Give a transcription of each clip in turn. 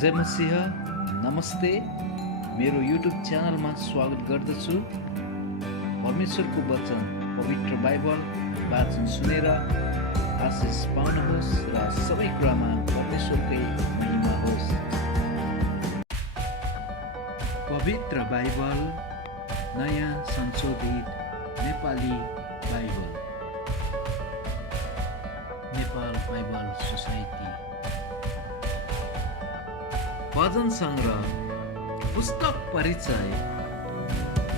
जय मसीह। नमस्ते, मेरो युट्युब च्यानलमा स्वागत गर्दछु। परमेश्वरको वचन पवित्र बाइबल वाचन सुनेर आशिष पाउनुहोस् र सबै कुरामा परमेश्वरकै महिमा होस्। पवित्र बाइबल नयाँ संशोधित Nepali Bible, Nepal Bible society. भजन सङ्ग्रह पुस्तक परिचय।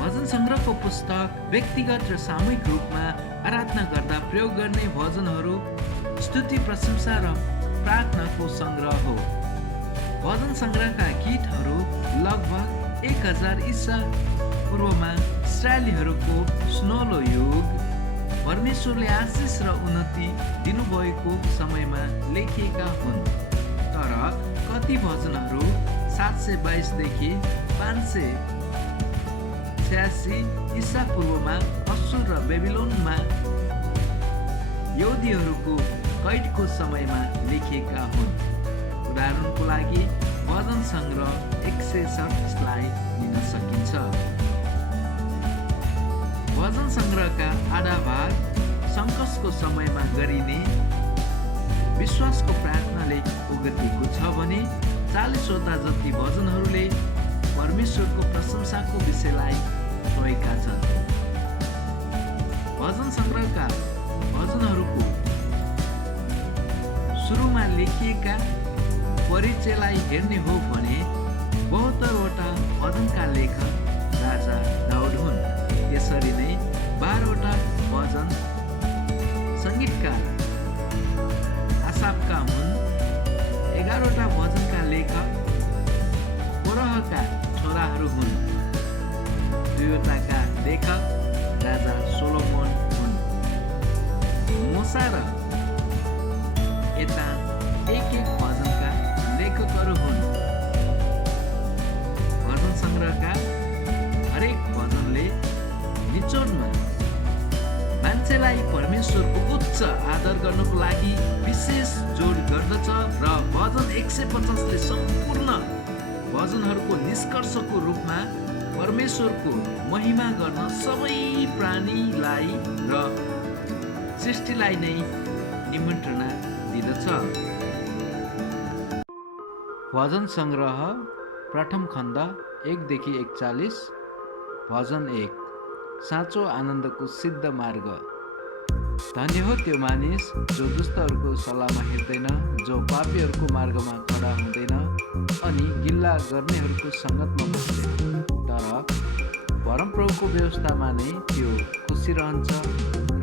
भजन सङ्ग्रहको पुस्तक व्यक्तिगत र सामूहिक रूपमा आराधना गर्दा प्रयोग गर्ने भजनहरू, स्तुति, प्रशंसा र प्रार्थनाको सङ्ग्रह हो। भजन सङ्ग्रहका गीतहरू लगभग 1000 ईसा पूर्वमा इस्राएलीहरूको सुनौलो युग परमेश्वरले आशिष र उन्नति दिनुभएको समयमा लेखिएका हुन्। तर कति भजनहरू 722 देखि 586 ईसा पूर्वमा अश्शूर र बेबिलोनमा यहुदीहरूको कैदको समयमा लेखिएका हुन्। उदाहरणको लागि भजन सङ्ग्रह 137 लाई लिन सकिन्छ। भजन सङ्ग्रहका आधा भाग सङ्कटको समयमा गरिने विश्वासको प्रार्थनाले ओगटेको छ भने 40वटा जति भजनहरूले परमेश्वरको प्रशंसाको विषयलाई छोएका छन्। भजन सङ्ग्रहका भजनहरूको सुरुमा लेखिएका परिचयलाई हेर्ने हो भने 72वटा भजनका लेखक राजा दाउद हुन्। त्यसरी नै 12वटा भजन सङ्गीतकार आसाफका हुन्। 11वटा भजनका लेखक कोरहका छोराहरू हुन्। 2वटाका लेखक राजा सोलोमन हुन्। मोसा र एतान एक भजनका लेखकहरू हुन्। भजन सङ्ग्रहका हरेक भजनले निचोडमा मान्छेलाई परमेश्वरको उच्च आदर गर्नको लागि विशेष जोड गर्दछ र भजन 150 ले सम्पूर्ण भजनहरूको निष्कर्षको रूपमा परमेश्वरको महिमा गर्न सबै प्राणीलाई र सृष्टिलाई नै निमन्त्रणा दिँदछ। भजन सङ्ग्रह प्रथम खण्ड 1 देखि 41। भजन 1। साँचो आनन्दको सिद्ध मार्ग। धन्य हो त्यो मानिस जो दुष्टहरूको सल्लाहमा हिँड्दैन, जो पापीहरूको मार्गमा खडा हुँदैन अनि गिल्ला गर्नेहरूको सङ्गतमा बस्दैन। तर परमप्रभुको व्यवस्थामा नै त्यो खुसी रहन्छ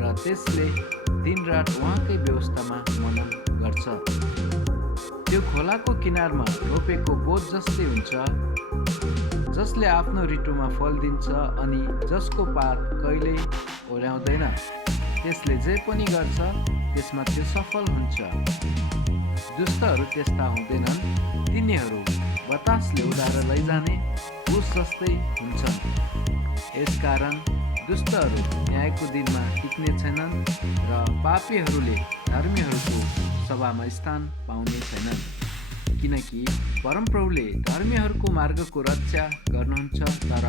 र त्यसले दिनरात उहाँकै व्यवस्थामा मनन गर्छ। त्यो खोलाको किनारमा रोपेको बोट जस्तै हुन्छ, जसले आफ्नो ऋतुमा फल दिन्छ अनि जसको पात कहिल्यै ओर्याउँदैन। त्यसले जे पनि गर्छ त्यसमा त्यो सफल हुन्छ। दुष्टहरू त्यस्ता हुँदैनन्, तिनीहरू बतासले उडाएर लैजाने भुस जस्तै हुन्छन्। यसकारण दुष्टहरू न्यायको दिनमा टिक्ने छैनन् र पापीहरूले धर्मीहरूको सभामा स्थान पाउने छैनन्। किनकि परमप्रभुले धर्मीहरूको मार्गको रक्षा गर्नुहुन्छ, तर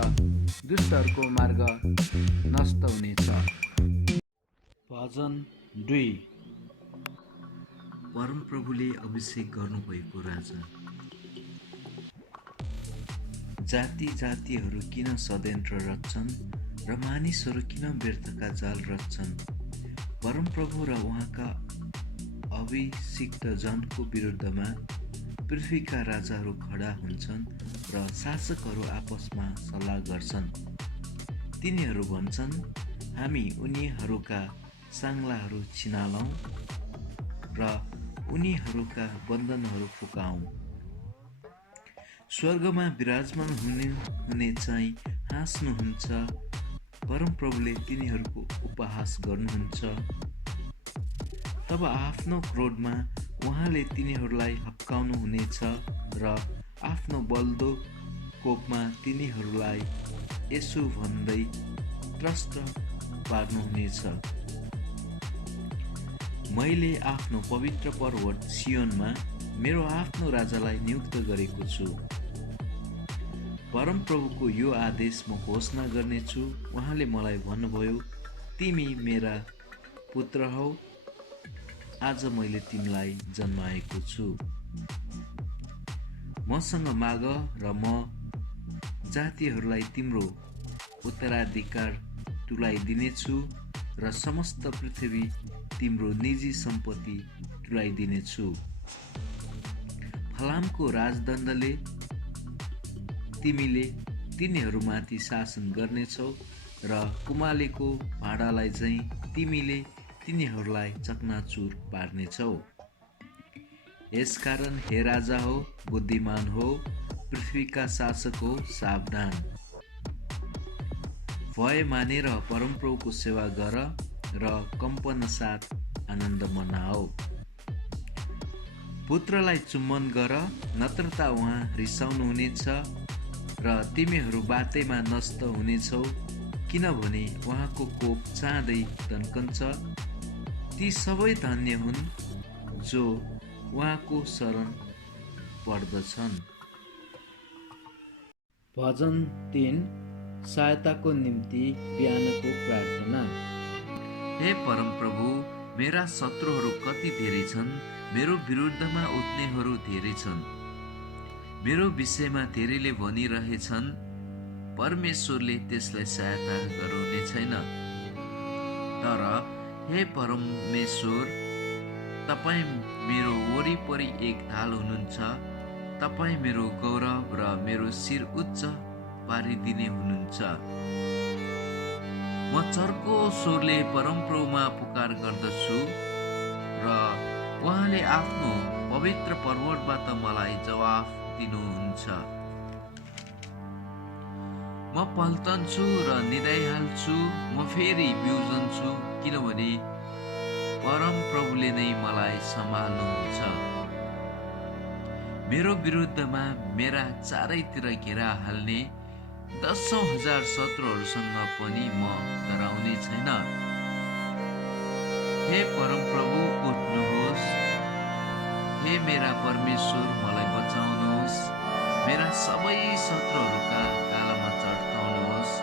दुष्टहरूको मार्ग नष्ट हुनेछ। भजन 2। परमप्रभुले अभिषेक गर्नुभएको राजा। जाति जातिहरू किन षड्यन्त्र रच्छन् र मानिसहरू किन व्यर्थका जाल रच्छन्। परमप्रभु र उहाँका अभिषिक्त जनको विरुद्धमा पृथ्वीका राजाहरू खडा हुन्छन् र शासकहरू आपसमा सल्लाह गर्छन्। तिनीहरू भन्छन्, हामी उनीहरूका साङ्लाहरू छिनालौँ र उनीहरूका बन्धनहरू फुकाउँ। स्वर्गमा विराजमान हुने चाहिँ हाँस्नुहुन्छ। परमप्रभुले तिनीहरूको उपहास गर्नुहुन्छ। तब आफ्नो क्रोधमा उहाँले तिनीहरूलाई हप्काउनु हुनेछ र आफ्नो बल्दो कोपमा तिनीहरूलाई यसो भन्दै त्रस्त पार्नुहुनेछ। मैले आफ्नो पवित्र पर्वत सियोनमा मेरो आफ्नो राजालाई नियुक्त गरेको छु। परमप्रभुको यो आदेश म घोषणा गर्नेछु। उहाँले मलाई भन्नुभयो, तिमी मेरा पुत्र हौ, आज मैले तिमीलाई जन्माएको छु। मसँग माग र म जातिहरूलाई तिम्रो उत्तराधिकार तुल्याइदिनेछु र समस्त पृथ्वी तिम्रो निजी सम्पत्ति तुल्याइदिनेछु। फलामको राजदण्डले तिमीले तिनीहरूमाथि शासन गर्नेछौ र कुमालेको भाँडालाई चाहिँ तिमीले तिनीहरूलाई चकनाचुर पार्नेछौ। यसकारण हे राजा हो, बुद्धिमान हो, पृथ्वीका शासक हो, सावधान। भय मानेर परमप्रभुको सेवा गर र कम्पन साथ आनन्द मनाओ। पुत्रलाई चुम्बन गर, नत्र त उहाँ रिसाउनुहुनेछ र तिमीहरू बाटैमा नष्ट हुनेछौ, किनभने उहाँको कोप चाँडै तन्कन्छ। ती सबै धन्य हुन् जो उहाँको शरण पर्दछन्। भजन 3 सहायताको निम्ति बिहानको प्रार्थना। हे परमप्रभु, मेरा शत्रुहरू कति धेरै छन्, मेरो विरुद्धमा उठ्नेहरू धेरै छन्। मेरो विषयमा धेरैले भनिरहेछन्, परमेश्वरले त्यसलाई सहायता गराउने छैन। तर हे परमेश्वर, तपाईँ मेरो वरिपरि एक ढाल हुनुहुन्छ। तपाईँ मेरो गौरव र मेरो शिर उच्च पारिदिने हुनुहुन्छ। म चर्को स्वरले परमप्रभुमा पुकार गर्दछु र उहाँले आफ्नो पवित्र पर्वतबाट मलाई जवाफ दिनुहुन्छ। म पल्टन्छु र निदाइहाल्छु, म फेरि बिउजन्छु, किनभने परमप्रभुले नै मलाई सम्हाल्नुहुन्छ। मेरो विरुद्धमा मेरा चारैतिर घेरा हाल्ने 10,000 शत्रुहरूसँग पनि म डराउने छैन। हे परमप्रभु, उठ्नुहोस्। हे मेरा परमेश्वर, मलाई बचाउनुहोस्। मेरा सबै शत्रुहरूका गालामा चढ्काउनुहोस्।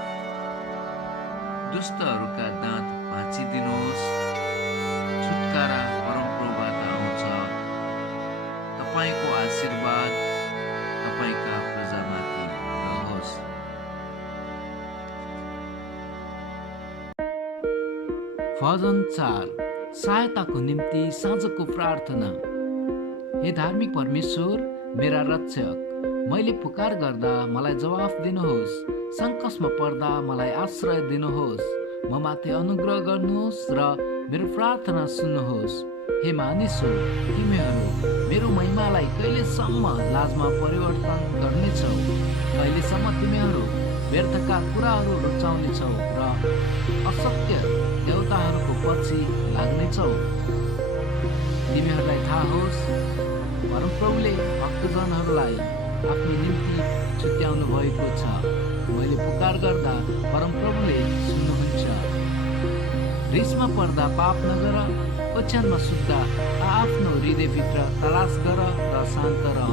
दुष्टहरूका दाँत भाँचिदिनुहोस्। छुटकारा परमप्रभुबाट आउँछ। तपाईँको आशीर्वाद तपाईँका प्रजामाथि रहोस्। भजन 4 सहायताको निम्ति साँझको प्रार्थना। हे धार्मिक परमेश्वर, मेरा रक्षक, मैले पुकार गर्दा मलाई जवाफ दिनुहोस्। सङ्कटमा पर्दा मलाई आश्रय दिनुहोस्। म माथि अनुग्रह गर्नुहोस् र मेरो प्रार्थना सुन्नुहोस्। हे मानिसहरू, तिमीहरू मेरो महिमालाई कहिलेसम्म लाजमा परिवर्तन गर्नेछौ? कहिलेसम्म तिमीहरू व्यर्थका कुराहरू रुचाउनेछौ र असत्य देवताहरूको पछि लाग्नेछौ? तिमीहरूलाई थाहा होस्, परमप्रभुले भक्तजनहरूलाई आफ्नो निम्ति छुट्याउनु भएको छ। मैले पुकार गर्दा परमप्रभुले सुन्नुहुन्छ। रिसमा पर्दा पाप नगर, ओछ्यानमा सुत्दा आफ्नो हृदयभित्र तलास गर र शान्त रह।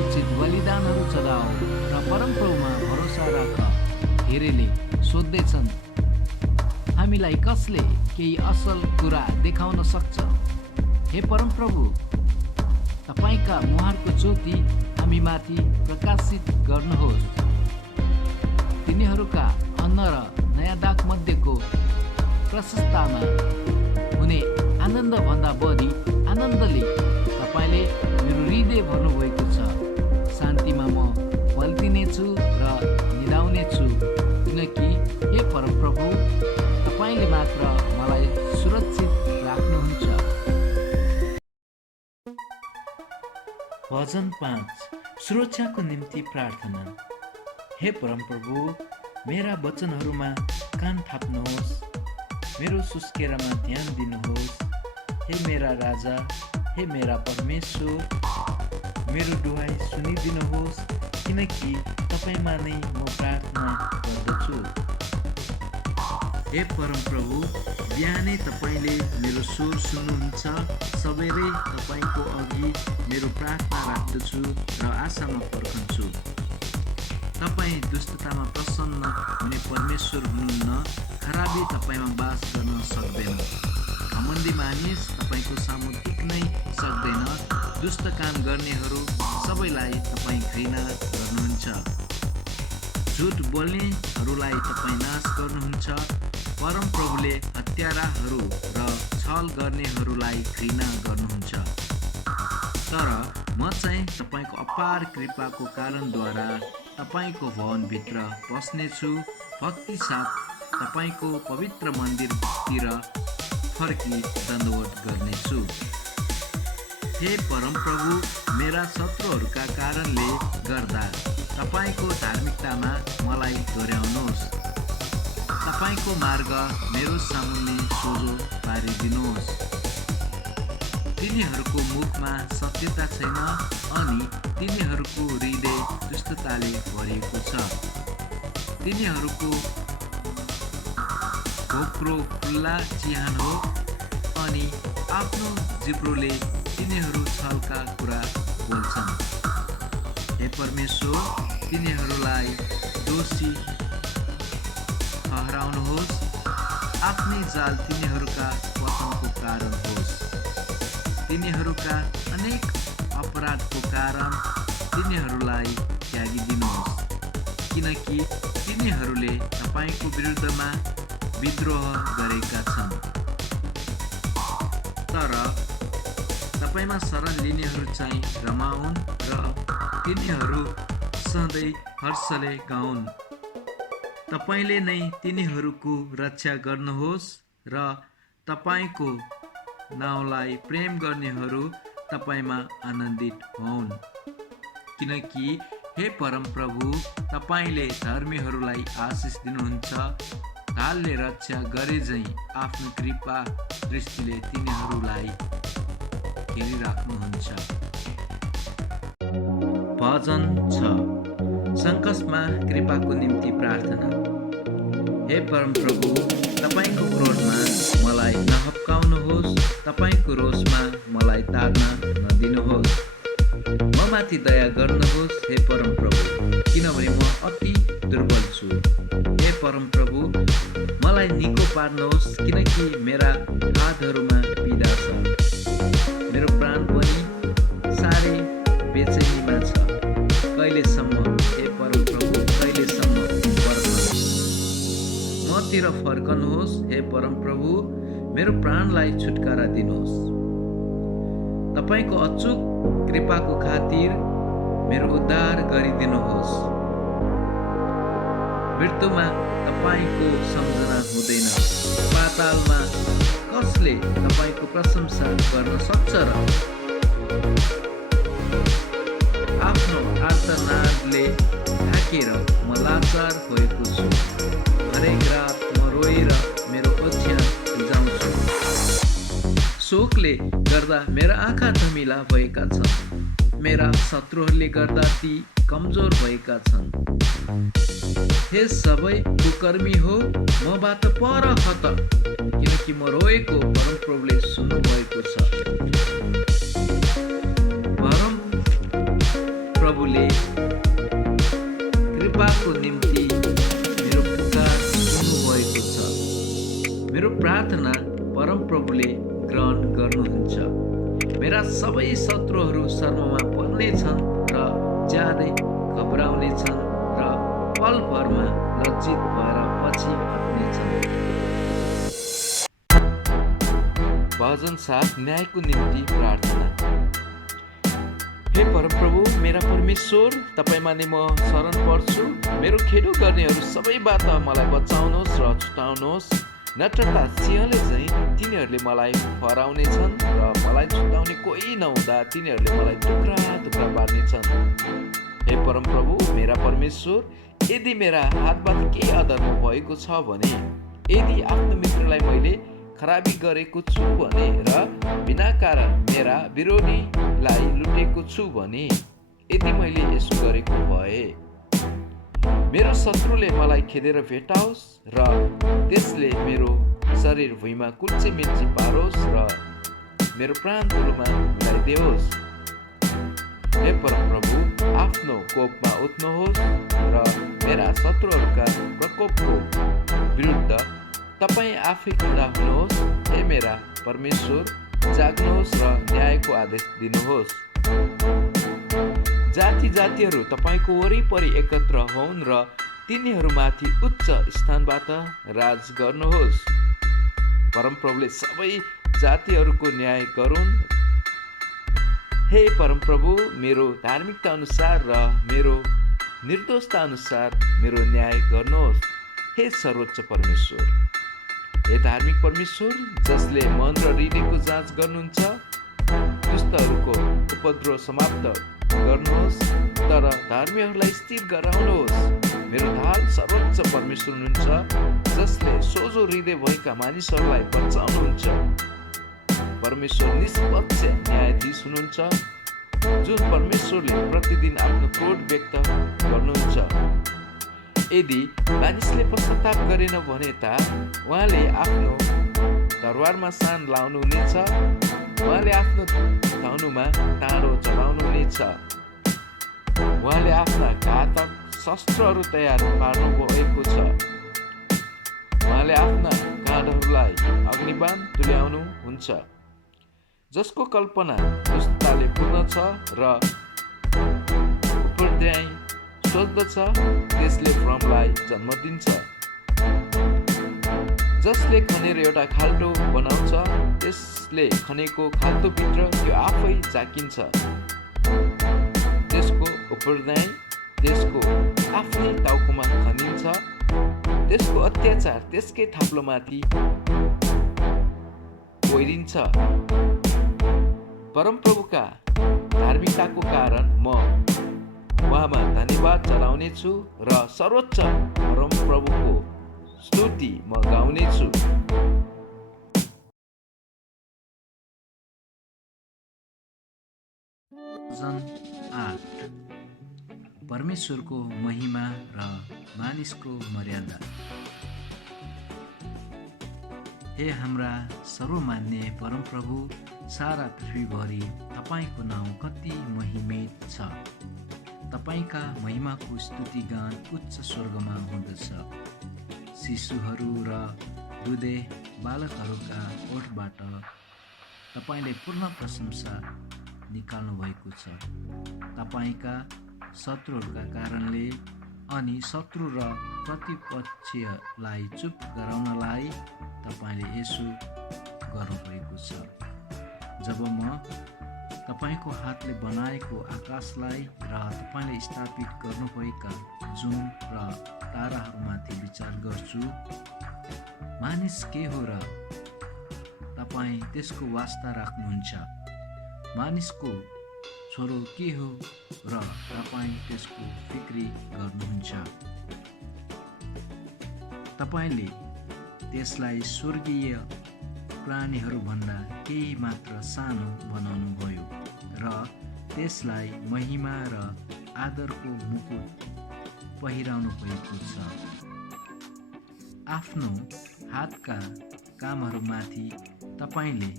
उचित बलिदानहरू चढाओ र परमप्रभुमा भरोसा राख। धेरैले सोध्दैछन्, हामीलाई कसले केही असल कुरा देखाउन सक्छ? हे परमप्रभु, तपाईँका मुहारको ज्योति हामीमाथि प्रकाशित गर्नुहोस्। तिनीहरूका अन्न र नयाँ दाग मध्येको प्रशस्ततामा हुने आनन्दभन्दा बढी आनन्दले तपाईँले मेरो हृदय भर्नुभएको छ। शान्तिमा म पल्टिनेछु र निदाउनेछु, किनकि हे परमप्रभु, तपाईँले मात्र मलाई सुरक्षित राख्नुहुन्छ। भजन 5 सुरक्षाको निम्ति प्रार्थना। हे परमप्रभु, मेरा वचनहरूमा कान थाप्नुहोस्। मेरो सुस्केरामा ध्यान दिनुहोस्। हे मेरा राजा, हे मेरा परमेश्वर, मेरो दुहाई सुनिदिनुहोस्, किनकि तपाईँमा नै म प्रार्थना गर्दछु। हे परमप्रभु, बिहानै तपाईँले मेरो स्वर सुन्नुहुन्छ। सबेरै तपाईँको अघि मेरो प्रार्थना राख्दछु र आशामा पर्खन्छु। तपाईँ दुष्टतामा प्रसन्न हुने परमेश्वर हुनुहुन्न। खराबी तपाईँमा बास गर्न सक्दैन। घमण्डी मानिस तपाईँको सामु टिक्नै सक्दैन। दुष्ट काम गर्नेहरू सबैलाई तपाईँ घृणा गर्नुहुन्छ। झुट बोल्नेहरूलाई तपाईँ नाश गर्नुहुन्छ। परमप्रभुले हत्याराहरू र छल गर्नेहरूलाई घृणा गर्नुहुन्छ। तर म चाहिँ तपाईँको अपार कृपाको कारणद्वारा तपाईँको भवनभित्र बस्नेछु। भक्ति साथ तपाईँको पवित्र मन्दिरतिर फर्की दण्डवत गर्नेछु। हे परमप्रभु, मेरा शत्रुहरूका कारणले गर्दा तपाईँको धार्मिकतामा मलाई दोहोऱ्याउनुहोस्। तपाईँको मार्ग मेरो सामुन्ने सोझो पारिदिनुहोस्। तिनीहरूको मुखमा सत्यता छैन अनि तिनीहरूको हृदय दुष्टताले भरिएको छ। तिनीहरूको घोक्रो खुल्ला चिहान हो अनि आफ्नो जिब्रोले तिनीहरू छलका कुरा बोल्छन्। हे परमेश्वर, तिनीहरूलाई दोषी ठहराउनुहोस्। आफ्नै जाल तिनीहरूका पतनको कारण होस्। तिनीहरूका अनेक अपराधको कारण तिनीहरूलाई त्यागिदिनुहोस्, किनकि तिनीहरूले तपाईँको विरुद्धमा विद्रोह गरेका छन्। तर तपाईँमा शरण लिनेहरू चाहिँ रमाउन् र तिनीहरू सधैँ हर्षले गाउन्। तपाईँले नै तिनीहरूको रक्षा गर्नुहोस् र तपाईँको नाउँलाई प्रेम गर्नेहरू तपाईँमा आनन्दित होउन्। किनकि हे परमप्रभु, तपाईँले धर्मीहरूलाई आशिष दिनुहुन्छ। ढालले रक्षा गरे झैँ आफ्नो कृपा दृष्टिले तिनीहरूलाई हेरिराख्नुहुन्छ। भजन 6। सङ्कटमा कृपाको निम्ति प्रार्थना। हे परमप्रभु, तपाईँको क्रोधमा मलाई नहप्काउनुहोस्। तपाईँको रोषमा मलाई तार्न नदिनुहोस्। म माथि दया गर्नुहोस् हे परमप्रभु, किनभने म अति दुर्बल छु। हे परमप्रभु, मलाई निको पार्नुहोस्, किनकि मेरा हातहरूमा पीडा छ। मेरो प्राण पनि साह्रै बेचैनीमा छ। कहिलेसम्म हे परमप्रभु, कहिलेसम्म पर्खनुहोस्। मतिर फर्कनुहोस् हे परमप्रभु, मेरो प्राणलाई छुटकारा दिनुहोस्। तपाईँको अचूक कृपाको खातिर मेरो उद्धार गरिदिनुहोस्। मृत्युमा तपाईँको सम्झना हुँदैन। पातालमा कसले तपाईँको प्रशंसा गर्न सक्छ र? आफ्नो आर्तनादले ढाकेर म लाचार भएको छु। हरेक रात म रोएर मेरो ओछ्यान भिजाउँछु। शोकले गर्दा मेरा आँखा धमिला भएका छन्। मेरा शत्रुहरूले गर्दा ती कमजोर भएका छन्। हे सबै कुकर्मी हो, मबाट पर हट, किनकि म रोएको परमप्रभुले सुन्नु भएको छ। परमप्रभुले कृपाको निम्ति मेरो पुकार सुन्नु भएको छ। मेरो प्रार्थना परमप्रभुले ग्रहण गर्नुहुन्छ। मेरा सबै शत्रुहरू शर्ममा पर्नेछन् र ज्यादै घबराउनेछन् र पलभरमा लज्जित भएर पछि हट्नेछन्। भजन 7। न्यायको निम्ति प्रार्थना। हे परमप्रभु, मेरा परमेश्वर, तपाईँमा नै म शरण पर्छु। मेरो खेदो गर्नेहरू सबैबाट मलाई बचाउनुहोस् र छुटाउनुहोस्। नत्रता सिंहले चाहिँ तिनीहरूले मलाई हराउनेछन् र मलाई छुटाउने कोही नहुँदा तिनीहरूले मलाई टुक्रा टुक्रा पार्नेछन्। हे परमप्रभु, मेरा परमेश्वर, यदि मेरा हातबाट केही अधर्म भएको छ भने, यदि आफ्नो मित्रलाई मैले खराबी गरेको छु भने र बिना कारण मेरा विरोधीलाई लुटेको छु भने, यदि मैले यसो गरेको भए, मेरो शत्रुले मलाई खेदेर भेटाओस् र त्यसले मेरो शरीर भुइँमा कुल्ची मिल्ची पारोस् र मेरो प्राण धुलोमा मिलाइदियोस्। हे परमप्रभु, आफ्नो कोपमा उठ्नुहोस् र मेरा शत्रुहरूका प्रकोपको विरुद्ध तपाईँ आफै खडा हुनुहोस्। हे मेरा परमेश्वर, जाग्नुहोस् र न्यायको आदेश दिनुहोस्। जाति जातिहरू तपाईँको वरिपरि एकत्र होउन् र तिनीहरूमाथि उच्च स्थानबाट राज गर्नुहोस्। परमप्रभुले सबै जातिहरूको न्याय गरून्। हे परमप्रभु, मेरो धार्मिकता अनुसार र मेरो निर्दोषता अनुसार मेरो न्याय गर्नुहोस्। हे सर्वोच्च परमेश्वर, हे धार्मिक परमेश्वर, जसले मन र हृदयको जाँच गर्नुहुन्छ, दुष्टहरूको उपद्रव समाप्त गर्नुहोस् तर धर्मीहरूलाई स्थिर गराउनुहोस्। मेरो ढाल सर्वोच्च परमेश्वर हुनुहुन्छ, जसले सोझो हृदय भएका मानिसहरूलाई बचाउनुहुन्छ। परमेश्वर निष्पक्ष न्यायाधीश हुनुहुन्छ, जुन परमेश्वरले प्रतिदिन आफ्नो क्रोध व्यक्त गर्नुहुन्छ। यदि मानिसले पश्चाताप गरेन भने त उहाँले आफ्नो दरबारमा सान लाउनुहुनेछ, उहाँले आफ्नो धनुमा टाढो चलाउनुहुनेछ। उहाँले आफ्ना घातक शस्त्रहरू तयार पार्नु भएको छ। उहाँले आफ्ना गाडहरूलाई अग्निबाण तुल्याउनुहुन्छ, जसको कल्पना दुष्टताले पूर्ण छ र उपध्याय सोच्दछ त्यसले भ्रमलाई जन्म दिन्छ। जसले खनेर एउटा खाल्टो बनाउँछ, त्यसले खनेको खाल्टोभित्र त्यो आफै झाकिन्छ। त्यसको उपध्याय त्यसको आफ्नै टाउकोमा खनिन्छ, त्यसको अत्याचार त्यसकै थाप्लोमाथि ओइरिन्छ। परमप्रभुका धार्मिकताको कारण म उहाँमा धन्यवाद चढाउनेछु र सर्वोच्च परमप्रभुको स्तुति म गाउनेछु। भजन 8। परमेश्वरको महिमा र मानिसको मर्यादा। हे हाम्रा सर्वमान्य परमप्रभु, सारा पृथ्वीभरि तपाईँको नाउँ कति महिमित छ। तपाईँका महिमाको स्तुतिगान उच्च स्वर्गमा हुँदछ। शिशुहरू र दुधे बालकहरूका ओठबाट तपाईँले पूर्ण प्रशंसा निकाल्नु भएको छ। तपाईँका शत्रुहरूका कारणले अनि शत्रु र प्रतिपक्षलाई चुप गराउनलाई तपाईँले यसो गर्नुभएको छ। जब म तपाईँको हातले बनाएको आकाशलाई र तपाईँले स्थापित गर्नुभएका जुन र ताराहरूमाथि विचार गर्छु, मानिस के हो र तपाईँ त्यसको वास्ता राख्नुहुन्छ, मानिसको छोरो के हो र तपाईँ त्यसको फिक्री गर्नुहुन्छ। तपाईँले त्यसलाई स्वर्गीय प्राणीहरूभन्दा केही मात्र सानो बनाउनु भयो र त्यसलाई महिमा र आदरको मुकुट पहिराउनु भएको छ। आफ्नो हातका कामहरूमाथि तपाईँले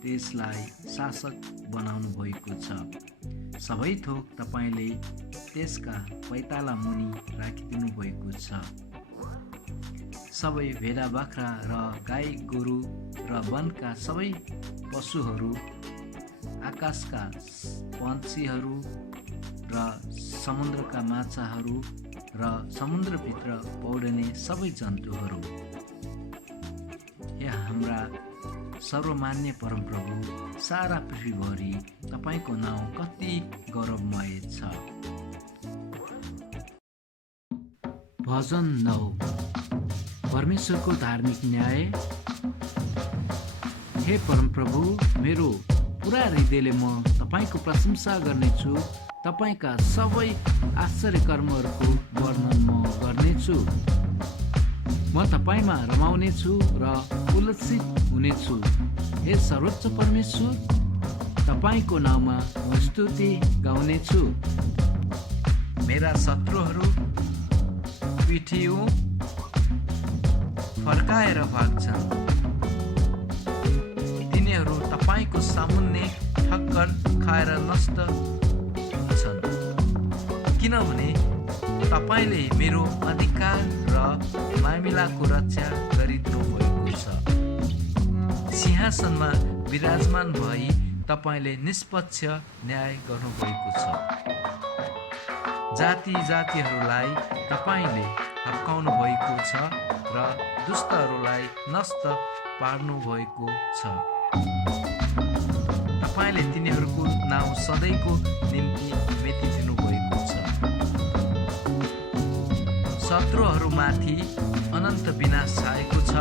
त्यसलाई शासक बनाउनु भएको छ। सबै थोक तपाईँले त्यसका पैताला मुनि राखिदिनु भएको छ। सबै भेडा बाख्रा र गाई गोरु र वनका सबै पशुहरू, आकाशका पक्षीहरू र समुद्रका माछाहरू र समुद्रभित्र पौडने सबै जन्तुहरू। हे हाम्रा सर्वमान्य परमप्रभु, सारा पृथ्वीभरि तपाईँको नाउँ कति गौरवमय छ। भजन 9। परमेश्वरको धार्मिक न्याय। हे परमप्रभु, मेरो पुरा हृदयले म तपाईँको प्रशंसा गर्नेछु। तपाईँका सबै आश्चर्य कर्महरूको वर्णन म गर्नेछु। म तपाईँमा रमाउनेछु र उल्लसित हुनेछु। हे सर्वोच्च परमेश्वर, तपाईँको नाउँमा म स्तुति गाउनेछु। मेरा शत्रुहरू पिठ्यू फर्काएर भाग्छन्। तिनीहरू तपाईँको सामुन्ने ठक्कर खाएर नष्ट हुन्छन्, किनभने तपाईँले मेरो अधिकार र मामिलाको रक्षा गरिदिनु भएको छ। सिंहासनमा विराजमान भई तपाईँले निष्पक्ष न्याय गर्नुभएको छ। जाति जातिहरूलाई तपाईँले हप्काउनु भएको छ र दुष्टहरूलाई नष्ट पार्नु भएको छ। तपाईँले तिनीहरूको नाउँ सधैँको निम्ति मेटिदिनु भएको छ। शत्रुहरूमाथि अनन्त विनाश छाएको छ।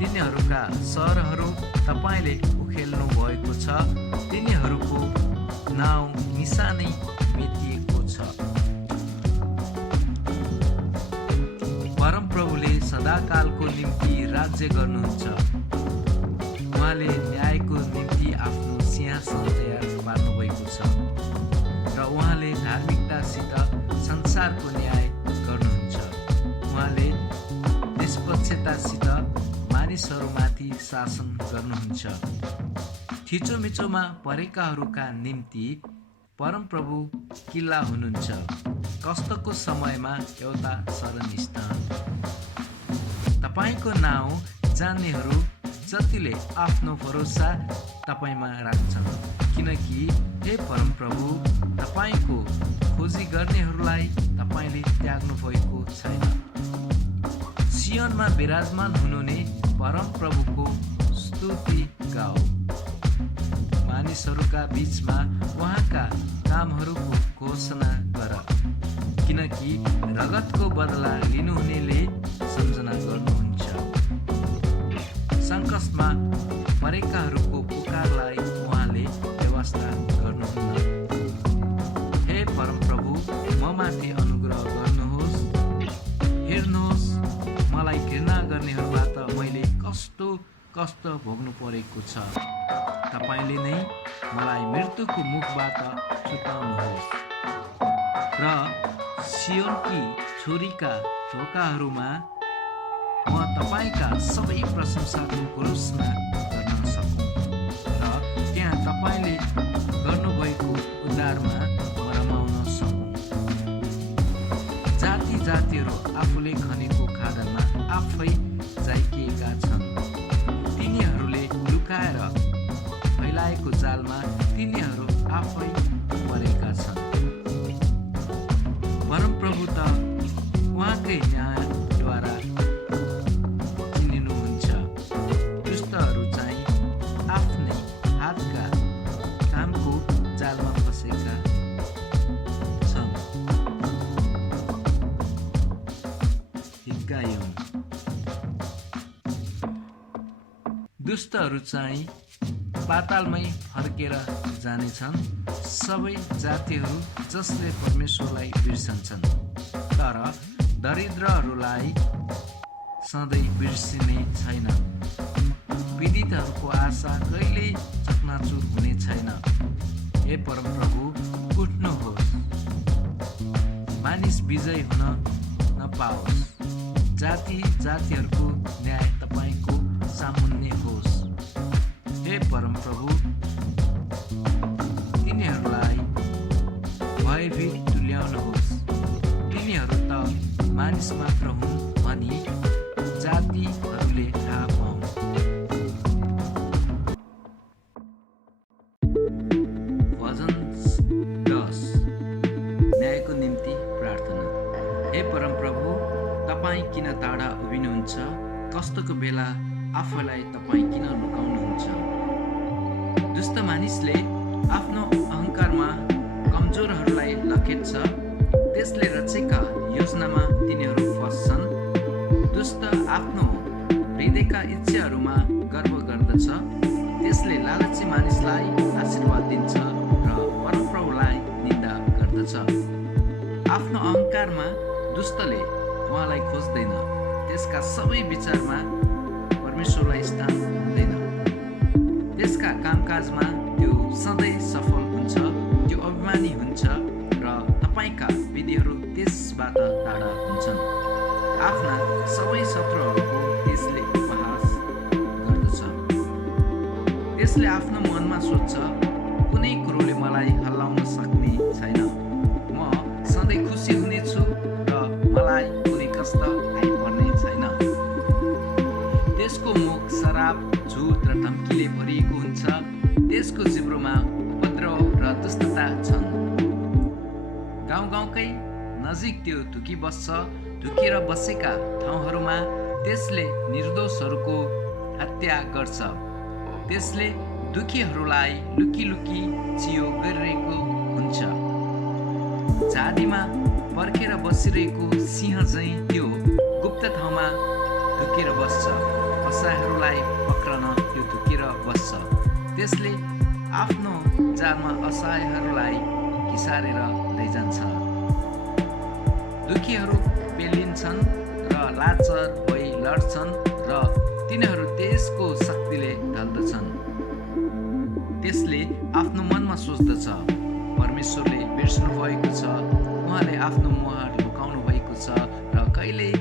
तिनीहरूका सहरहरू तपाईँले उखेल्नु भएको छ। तिनीहरूको नाउँ निशानै मेटिएको छ। परमप्रभुले सदाकालको निम्ति राज्य गर्नुहुन्छ। उहाँले न्यायको निम्ति आफ्नो सिंहासन तयार पार्नुभएको छ र उहाँले धार्मिकतासित संसारको न्याय गर्नुहुन्छ। उहाँले निष्पक्षतासित मानिसहरूमाथि शासन गर्नुहुन्छ। थिचोमिचोमा परेकाहरूका निम्ति परमप्रभु किल्ला हुनुहुन्छ। कष्टको समयमा एउटा शरणस्थान। तपाईँको नाउँ जान्नेहरू जतिले आफ्नो भरोसा तपाईँमा राख्छन्, किनकि हे परमप्रभु, तपाईँको खोजी गर्नेहरूलाई तपाईँले त्याग्नु भएको छैन। सियोनमा विराजमान हुनुहुने परमप्रभुको स्तुति गाओ। मानिसहरूका बीचमा उहाँका कामहरूको घोषणा गर, किनकि रगतको बदला लिनुहुनेले सम्झना गर्नुहुन्छ। सङ्कटमा परेकाहरूको पुकारलाई उहाँले व्यवस्था गर्नुहुन्न। हे परमप्रभु, ममाथि अनुग्रह गर्नुहोस्। हेर्नुहोस्, मलाई घृणा गर्नेहरूबाट मैले कस्तो कष्ट भोग्नु परेको छ। तपाईँले नै मलाई मृत्युको मुखबाट छुटाउनुहोस् र सियोनकी छोरीका ढोकाहरूमा म तपाईँका सबै प्रशंसाको घोषणा गर्न सकौँ र त्यहाँ तपाईँले गर्नुभएको उद्धारमा म रमाउन सकौँ। जाति जातिहरू आफूले खनेको खाडलमा आफै जाइकिएका छन्। तिनीहरूले लुकाएर फैलाएको जालमा तिनीहरू आफै परेका छन्। परमप्रभु त उहाँकै न्यायद्वारा चिनिनुहुन्छ। दुष्टहरू चाहिँ आफ्नै हातका कामको जालमा फसेका छन्। हिक्कायौँ। दुष्टहरू चाहिँ पातालमै फर्केर जानेछन्। सबै जातिहरू जसले परमेश्वरलाई बिर्सन्छन्, तर दरिद्रहरूलाई सधैँ बिर्सिने छैन। पीडितहरूको आशा कहिल्यै चकनाचुर हुने छैन। हे परमप्रभु, उठ्नुहोस्, मानिस विजय हुन नपाओस्। जाति जातिहरूको न्याय तपाईँको सामुन्ने होस्। हे परमप्रभु, तिनीहरूलाई भयभीत तुल्याउनुहोस्। तिनीहरू त मानिस मात्र हुन् भनी जातिहरूले थाहा पाउन्। भजन 10। न्यायको निम्ति प्रार्थना। हे परमप्रभु, तपाईँ किन टाढा उभिनुहुन्छ? कष्टको बेला आफूलाई तपाईँ किन लुकाउनुहुन्छ? दुष्ट मानिसले आफ्नो अहङ्कारमा कमजोरहरूलाई लखेट्छ। त्यसले रचेका योजनामा तिनीहरू फस्छन्। दुष्ट आफ्नो हृदयका इच्छाहरूमा गर्व गर्दछ। त्यसले लालची मानिसलाई आशीर्वाद दिन्छ र परमप्रभुलाई निन्दा गर्दछ। आफ्नो अहङ्कारमा दुष्टले उहाँलाई खोज्दैन। त्यसका सबै विचारमा परमेश्वरलाई स्थान हुँदैन। त्यसका कामकाजमा त्यो सधैँ सफल हुन्छ। त्यो अभिमानी हुन्छ र तपाईँका विधिहरू त्यसबाट टाढा हुन्छन्। आफ्ना सबै शत्रुहरूको त्यसले उपहास गर्दछ। त्यसले आफ्नो मनमा सोच्छ, कुनै कुरोले मलाई हल्लाउन सक्ने छैन। म सधैँ खुसी हुनेछु र मलाई कुनै कष्ट आइपर्ने छैन। त्यसको मुख शराब, झुट र धम्कीले भरिएको हुन्छ। त्यसको जिब्रोमा उपद्रव र दुष्टता छन्। गाउँकै नजिक त्यो ढुकेर बसेका ठाउँहरूमा त्यसले निर्दोषहरूको हत्या गर्छ। त्यसले दुखीहरूलाई लुकी चियो गरिरहेको हुन्छ। झाडीमा पर्खेर बसिरहेको सिंह झैँ त्यो गुप्त ठाउँमा ढुकेर बस्छ। असहायहरूलाई पक्रन त्यो ढुकेर बस्छ। त्यसले आफ्नो जालमा असहायहरूलाई घिसारेर लैजान्छ। दुखीहरू पेलिन्छन् र लाचार भई लड्छन् र तिनीहरू त्यसको शक्तिले ढल्दछन्। त्यसले आफ्नो मनमा सोच्दछ, परमेश्वरले बिर्सनु भएको छ, उहाँले आफ्नो मुहार लुकाउनु भएको छ र कहिल्यै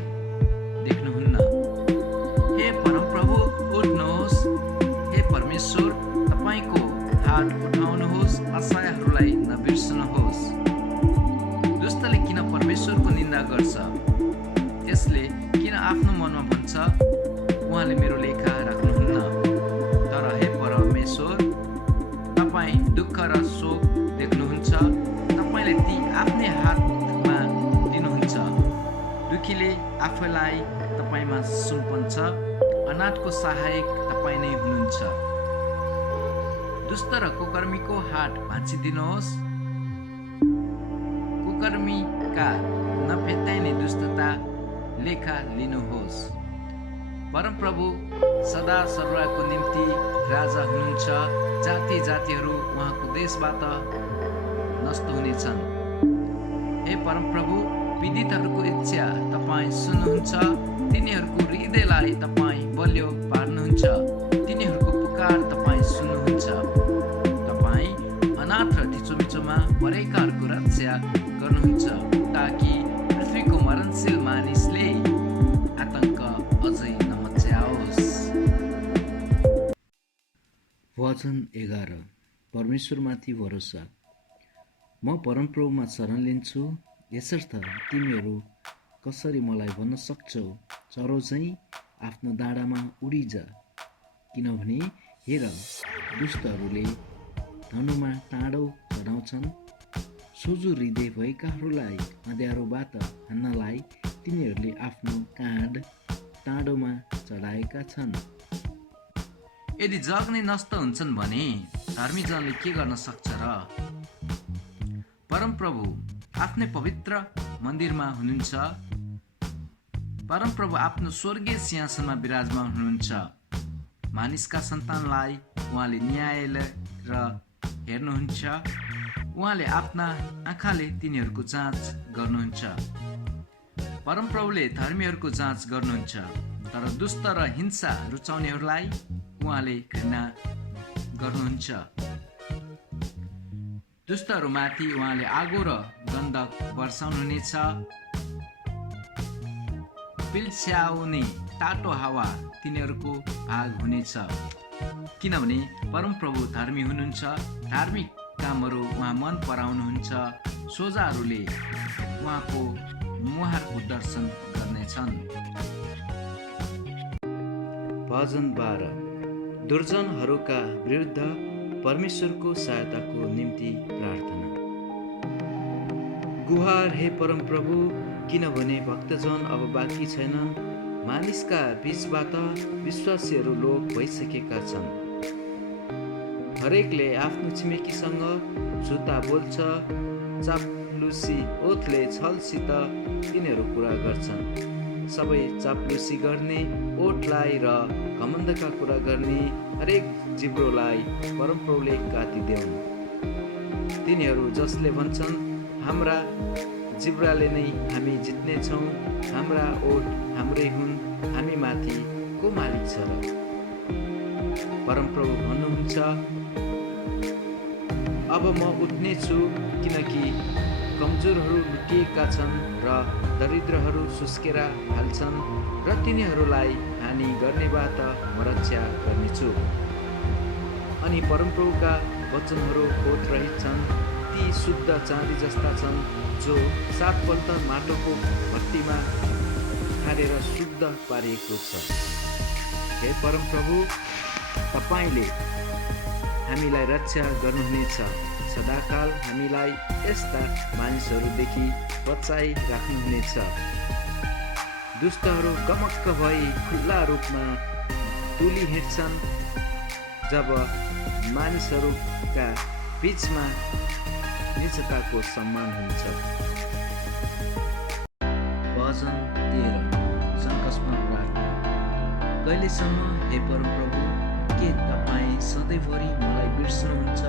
देख्नुहुन्न। हे परमप्रभु, उठ्नुहोस्। हे परमेश्वर, तपाईँको हात उठाउनुहोस्। असहायहरूलाई नबिर्सनुहोस्। दुष्टले किन परमेश्वरको निन्दा गर्छ? त्यसले किन आफ्नो मनमा भन्छ, उहाँले मेरो लेखा राख्नुहुन्न? तर हे परमेश्वर, तपाईँ दुःख र शोक देख्नुहुन्छ। तपाईँले ती आफ्नै हातमा दिनुहुन्छ। दुखीले आफैलाई तपाईँमा सुम्पन्छ। अनाथको सहायक तपाईँ नै हुनुहुन्छ। दुष्ट र कुकर्मीको हात भाँचिदिनुहोस्। कुकर्मीका नफेत्ताइने दुष्टता लेखा लिनुहोस्। परमप्रभु सदा सर्वदाको निम्ति राजा हुनुहुन्छ। जाति जातिहरू उहाँको देशबाट नष्ट हुनेछन्। हे परमप्रभु, पीडितहरूको इच्छा तपाईँ सुन्नुहुन्छ। तिनीहरूको हृदयलाई तपाईँ बलियो पार्नुहुन्छ। तिनीहरूको पुकार तपाईँ सुन्नुहुन्छ। तपाईँ अनाथ र थिचोमिचोमा परेकाहरूको रक्षा गर्नुहुन्छ, ताकि पृथ्वीको मरणशील मानिसले आतंक अझै नमच्याओस्। वचन 11। परमेश्वरमाथि भरोसा। म परमप्रभुमा शरण लिन्छु। यसर्थ तिमीहरू कसरी मलाई भन्न सक्छौ, चरो चाहिँ आफ्नो डाँडामा उडिजा। किनभने हेर, दुष्टहरूले धनुमा टाँडो चढाउँछन्। सोझो हृदय भएकाहरूलाई अँध्यारोबाट हान्नलाई तिनीहरूले आफ्नो काँड टाँडोमा चढाएका छन्। यदि जग नै नष्ट हुन्छन् भने धर्मीजनले के गर्न सक्छ र? परमप्रभु आफ्नै पवित्र मन्दिरमा हुनुहुन्छ। परमप्रभु आफ्नो स्वर्गीय सिंहासनमा विराजमान हुनुहुन्छ। मानिसका सन्तानलाई उहाँले न्यायालय र हेर्नुहुन्छ। उहाँले आफ्ना आँखाले तिनीहरूको जाँच गर्नुहुन्छ। परमप्रभुले धर्मीहरूको जाँच गर्नुहुन्छ, तर दुष्ट र हिंसा रुचाउनेहरूलाई उहाँले घृणा गर्नुहुन्छ। दुष्टहरूमाथि उहाँले आगो र गन्धक वर्षाउनुहुनेछ। पिल्स्याउने तातो हावा तिनीहरूको भाग हुनेछ। किनभने परमप्रभु धर्मी हुनुहुन्छ। धार्मिक कामहरू उहाँ मन पराउनुहुन्छ। सोझाहरूले उहाँको मुहारको दर्शन गर्नेछन्। भजन 12। दुर्जनहरूका विरुद्ध परमेश्वरको सहायताको निम्ति प्रार्थना। गुहार हे परमप्रभु, किनभने भक्तजन अब बाँकी छैनन्। मानिसका बीचबाट विश्वासीहरू लोप भइसकेका छन्। हरेकले आफ्नो छिमेकीसँग झुटा बोल्छ। चाप्लुसी ओठले छलसित तिनीहरू कुरा गर्छन्। सबै चाप्लुसी गर्ने ओठलाई र घमण्डका कुरा गर्ने हरेक जिब्रोलाई परमप्रभुले काटिदेऊन्। तिनीहरू जसले भन्छन्, हाम्रा जिब्राले नै हामी जित्नेछौँ, हाम्रा ओठ हाम्रै हुन्, हामी माथि को मालिक छ र? परमप्रभु भन्नुहुन्छ, अब म उठ्नेछु, किनकि कमजोरहरू लुटिएका छन् र दरिद्रहरू सुस्केर हाल्छन् र तिनीहरूलाई हानि गर्नेबाट म रक्षा गर्नेछु। अनि परमप्रभुका वचनहरू खोतरहित छन्, ती शुद्ध चाँदी जस्ता छन् जो 7 पल्ट माटोको भट्टीमा खारेर शुद्ध पारिएको छ। हे परमप्रभु, तपाईँले हामीलाई रक्षा गर्नुहुनेछ, सदाकाल हामीलाई यस्ता मानिसहरूदेखि बचाइ राख्नुहुनेछ। दुष्टहरू गमक्क भई खुल्ला रूपमा डुली हिँड्छन् जब मानिसहरूका बीचमा निजताको सम्मान हुन्छ। भजन 13 सङ्कष्म प्रार्थना। कहिलेसम्म हे परमप्रभु, के तपाईँ सधैँभरि मलाई बिर्सनुहुन्छ?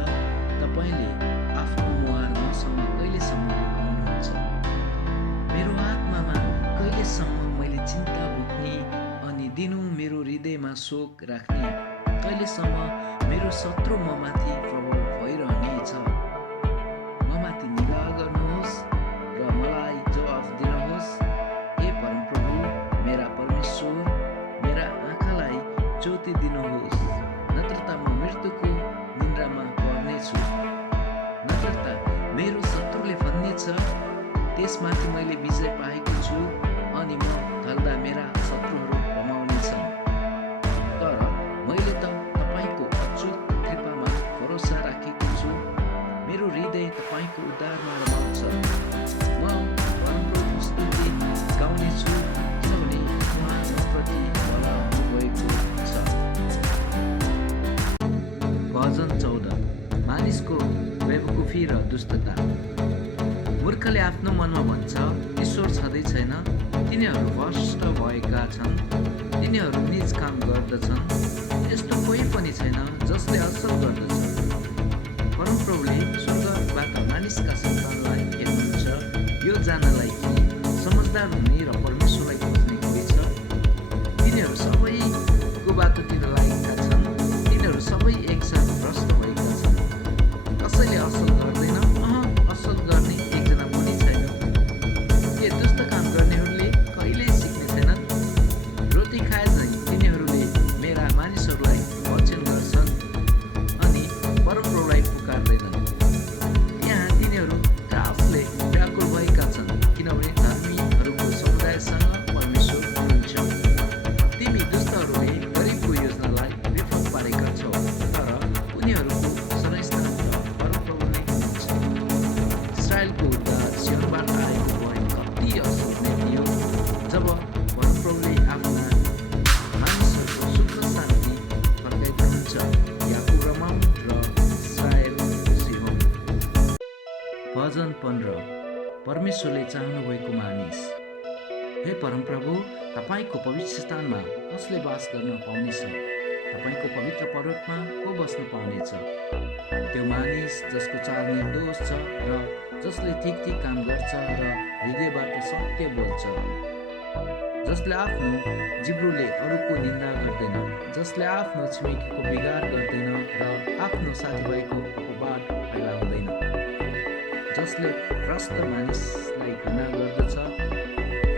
तपाईँले आफ्नो मुहार मसँग कहिलेसम्म लुकाउनुहुन्छ? मेरो आत्मामा कहिलेसम्म मैले चिन्ता बोक्ने अनि दिनु मेरो हृदयमा शोक राख्ने? कहिलेसम्म मेरो शत्रु ममाथि प्रभाव भइरहनेछ? ममाथि निगाह गर्नुहोस् र मलाई जवाफ दिनुहोस्। हे परमप्रभु, मेरा परमेश्वर, मेरा आँखालाई ज्योति दिनुहोस्, नत्र त म मृत्युको निन्द्रामा पर्नेछु। नत्र त मेरो शत्रुले भन्नेछ, त्यसमाथि मैले विजय पाएको छु अनि म ढल्दा मेरा शत्रुहरू भमाउनेछन्। तर मैले त तपाईँको अचूक कृपामा भरोसा राखेको छु। मेरो हृदय तपाईँको उद्धारमा रमाउँछ। म परमप्रभुको स्तुति गाउनेछु, किनभने उहाँ मप्रति भला हुनुभएको छ। भजन 14 मानिसको बेवकुफी र दुष्टता। मूर्खले आफ्नो मनमा भन्छ, ईश्वर छँदै छैन। तिनीहरू भ्रष्ट भएका छन्, तिनीहरू निज काम गर्दछन्। यस्तो कोही पनि छैन जसले असल गर्दछ। परमप्रभुले स्वर्गबाट मानिसका सन्तानलाई हेर्नुहुन्छ, यो जानलाई कि समझदार हुने र परमेश्वरलाई खोज्ने कोही छ। तिनीहरू सबैको बाटोतिर लागेका छन्, तिनीहरू सबै एकसाथ भ्रष्ट भएका छन्। कसैले असल गर्दैन, असल गर्ने एकजना पनि छैन। के दुष्ट काम गर्नेहरूले कहिल्यै सिक्ने छैनन्? रोटी खाए झैँ तिनीहरूले मेरा मानिसहरूलाई भक्षण गर्छन् अनि परमप्रभुलाई पुकार्दैनन्। यहाँ तिनीहरू त्रासले व्याकुल भएका छन्, किनभने धर्मीहरूको समुदायसँग परमेश्वर हुनुहुन्छ। तिमी दुष्टहरूले गरिबको योजनालाई विफल पारेका छौ, तर उनीहरूको संरचना त परमप्रभु नै हुनुहुन्छ। इस्राएलको उद्धार सियोनबाट आएको भए कति असल हुने थियो, जब परमप्रभुले आफ्ना मानिसहरूको सुख शान्ति फर्काइदिनुहुन्छ। याकुब रमाउन् र इस्राएल खुसी होस्। भजन 15 परमेश्वरले चाहनुभएको मानिस। हे परमप्रभु, तपाईँको पवित्र स्थानमा कसले बास गर्न पाउनेछ? तपाईँको पवित्र पर्वतमा को बस्न पाउनेछ? त्यो मानिस जसको चाल निर्दोष छ र जसले ठिक काम गर्छ र हृदयबाट सत्य बोल्छ, जसले आफ्नो जिब्रोले अरूको निन्दा गर्दैन, जसले आफ्नो छिमेकीको बिगार गर्दैन र आफ्नो साथीभाइको अपवाद फैलाउँदैन, जसले भ्रष्ट मानिसलाई घृणा गर्दछ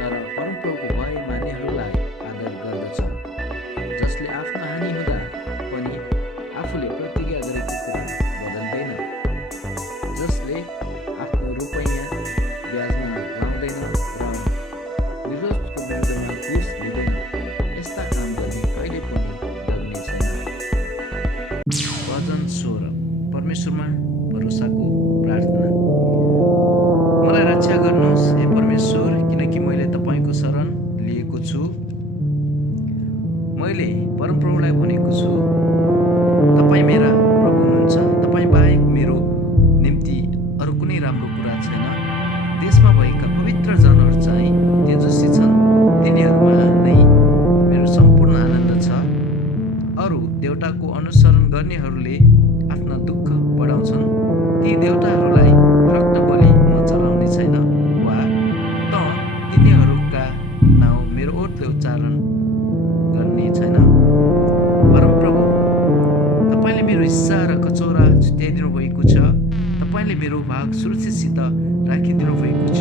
तर परमप्रभुको भय मान्नेहरूलाई आदर गर्दछ, जसले आफ्नो हानि हुँदा पनि आफूले प्रतिज्ञा गरेको कुरा बदल्दैन, जसले आफ्नो रुपैयाँ ब्याजमा लाउँदैन र विरोधको विरुद्धमा घुस लिँदैन। यस्ता काम गर्ने कहिले पनि डर्ने छैन। भजन 16 परमेश्वरमा भरोसाको प्रार्थना। मलाई रक्षा गर्नुहोस् हे परमेश्वर, किनकि मैले तपाईँको शरण लिएको छु। मैले परमप्रभुलाई भनेको छु, तपाईँ मेरा प्रभु हुनुहुन्छ। तपाईँ बाहेक मेरो निम्ति अरू कुनै राम्रो कुरा छैन। देशमा भएका पवित्र जनहरू चाहिँ तेजस्वी छन्, तिनीहरूमा नै मेरो सम्पूर्ण आनन्द छ। अरू देवताको अनुसरण गर्नेहरूले आफ्ना दुःख बढाउँछन्। ती देवताहरूलाई रक्त बलि म चलाउने छैन, वा त तिनीहरूका नाउँ मेरो ओठले उच्चारण गर्ने छैन। परमप्रभु, तपाईँले मेरो हिस्सा र कचौरा छुट्याइदिनु भएको छ। तपाईँले मेरो भाग सुरक्षितसित राखिदिनु भएको छ।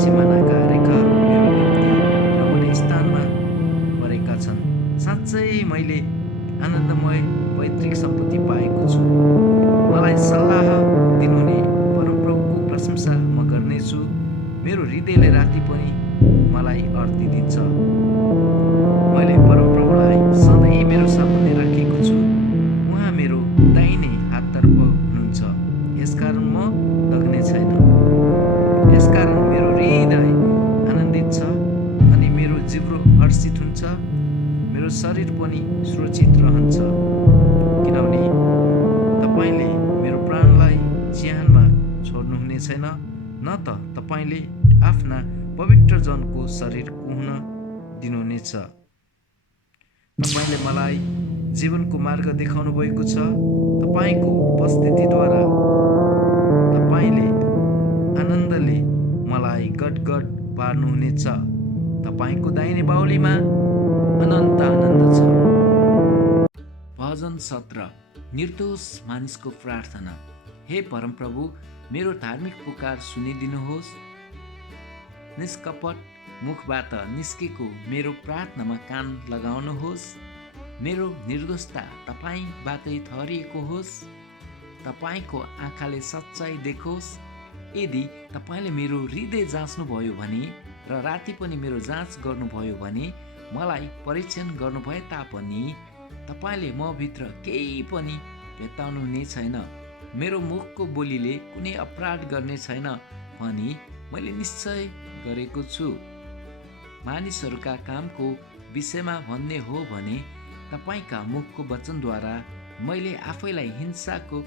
सिमानाका रेखाहरू मेरो निम्ति रमणीय स्थानमा परेका छन्। साँच्चै मैले आनन्दमय पैतृक सम्पत्ति पाएको छु। मलाई सल्लाह दिनुहुने परमप्रभुको प्रशंसा म गर्नेछु। मेरो हृदयले राति पनि मलाई अर्ती दिन्छ। मैले परमप्रभुलाई सधैँ मेरो सामुन्ने राखेको छु। उहाँ मेरो दाहिने हाततर्फ हुनुहुन्छ। यसकारण म डग्ने छैन। यसकारण मेरो हृदय आनन्दित छ अनि मेरो जिब्रो हर्षित हुन्छ। मेरो शरीर पनि सुरक्षित रहन्छ, किनभने तपाईँले मेरो प्राणलाई चिहानमा छोड्नुहुने छैन, न त तपाईँले आफ्ना पवित्र जनको शरीर कुहुन दिनुहुनेछ। तपाईँले मलाई जीवनको मार्ग देखाउनु भएको छ। तपाईँको उपस्थितिद्वारा तपाईँले आनन्दले मलाई गदगद पार्नुहुनेछ। तपाईँको दाहिने बाहुलीमा अनन्त आनन्द छ। भजन 17। निर्दोष मानिसको प्रार्थना। हे परमप्रभु, मेरो धार्मिक पुकार सुनिदिनुहोस्। निष्कपट मुखबाट निस्केको मेरो प्रार्थनामा कान लगाउनुहोस्। मेरो निर्दोषता तपाईँबाटै ठहरिएको होस्। तपाईँको आँखाले सच्चाइ देखोस्। यदि तपाईँले मेरो हृदय जाँच्नुभयो भने र राति पनि मेरो जाँच गर्नुभयो भने, मलाई परीक्षण गर्नुभए तापनि तपाईँले म भित्र केही पनि भेट्टाउनु हुने छैन। मेरो मुखको बोलीले कुनै अपराध गर्ने छैन भनी मैले निश्चय गरेको छु। मानिसहरूका कामको विषयमा भन्ने हो भने तपाईँका मुखको वचनद्वारा मैले आफैलाई हिंसाको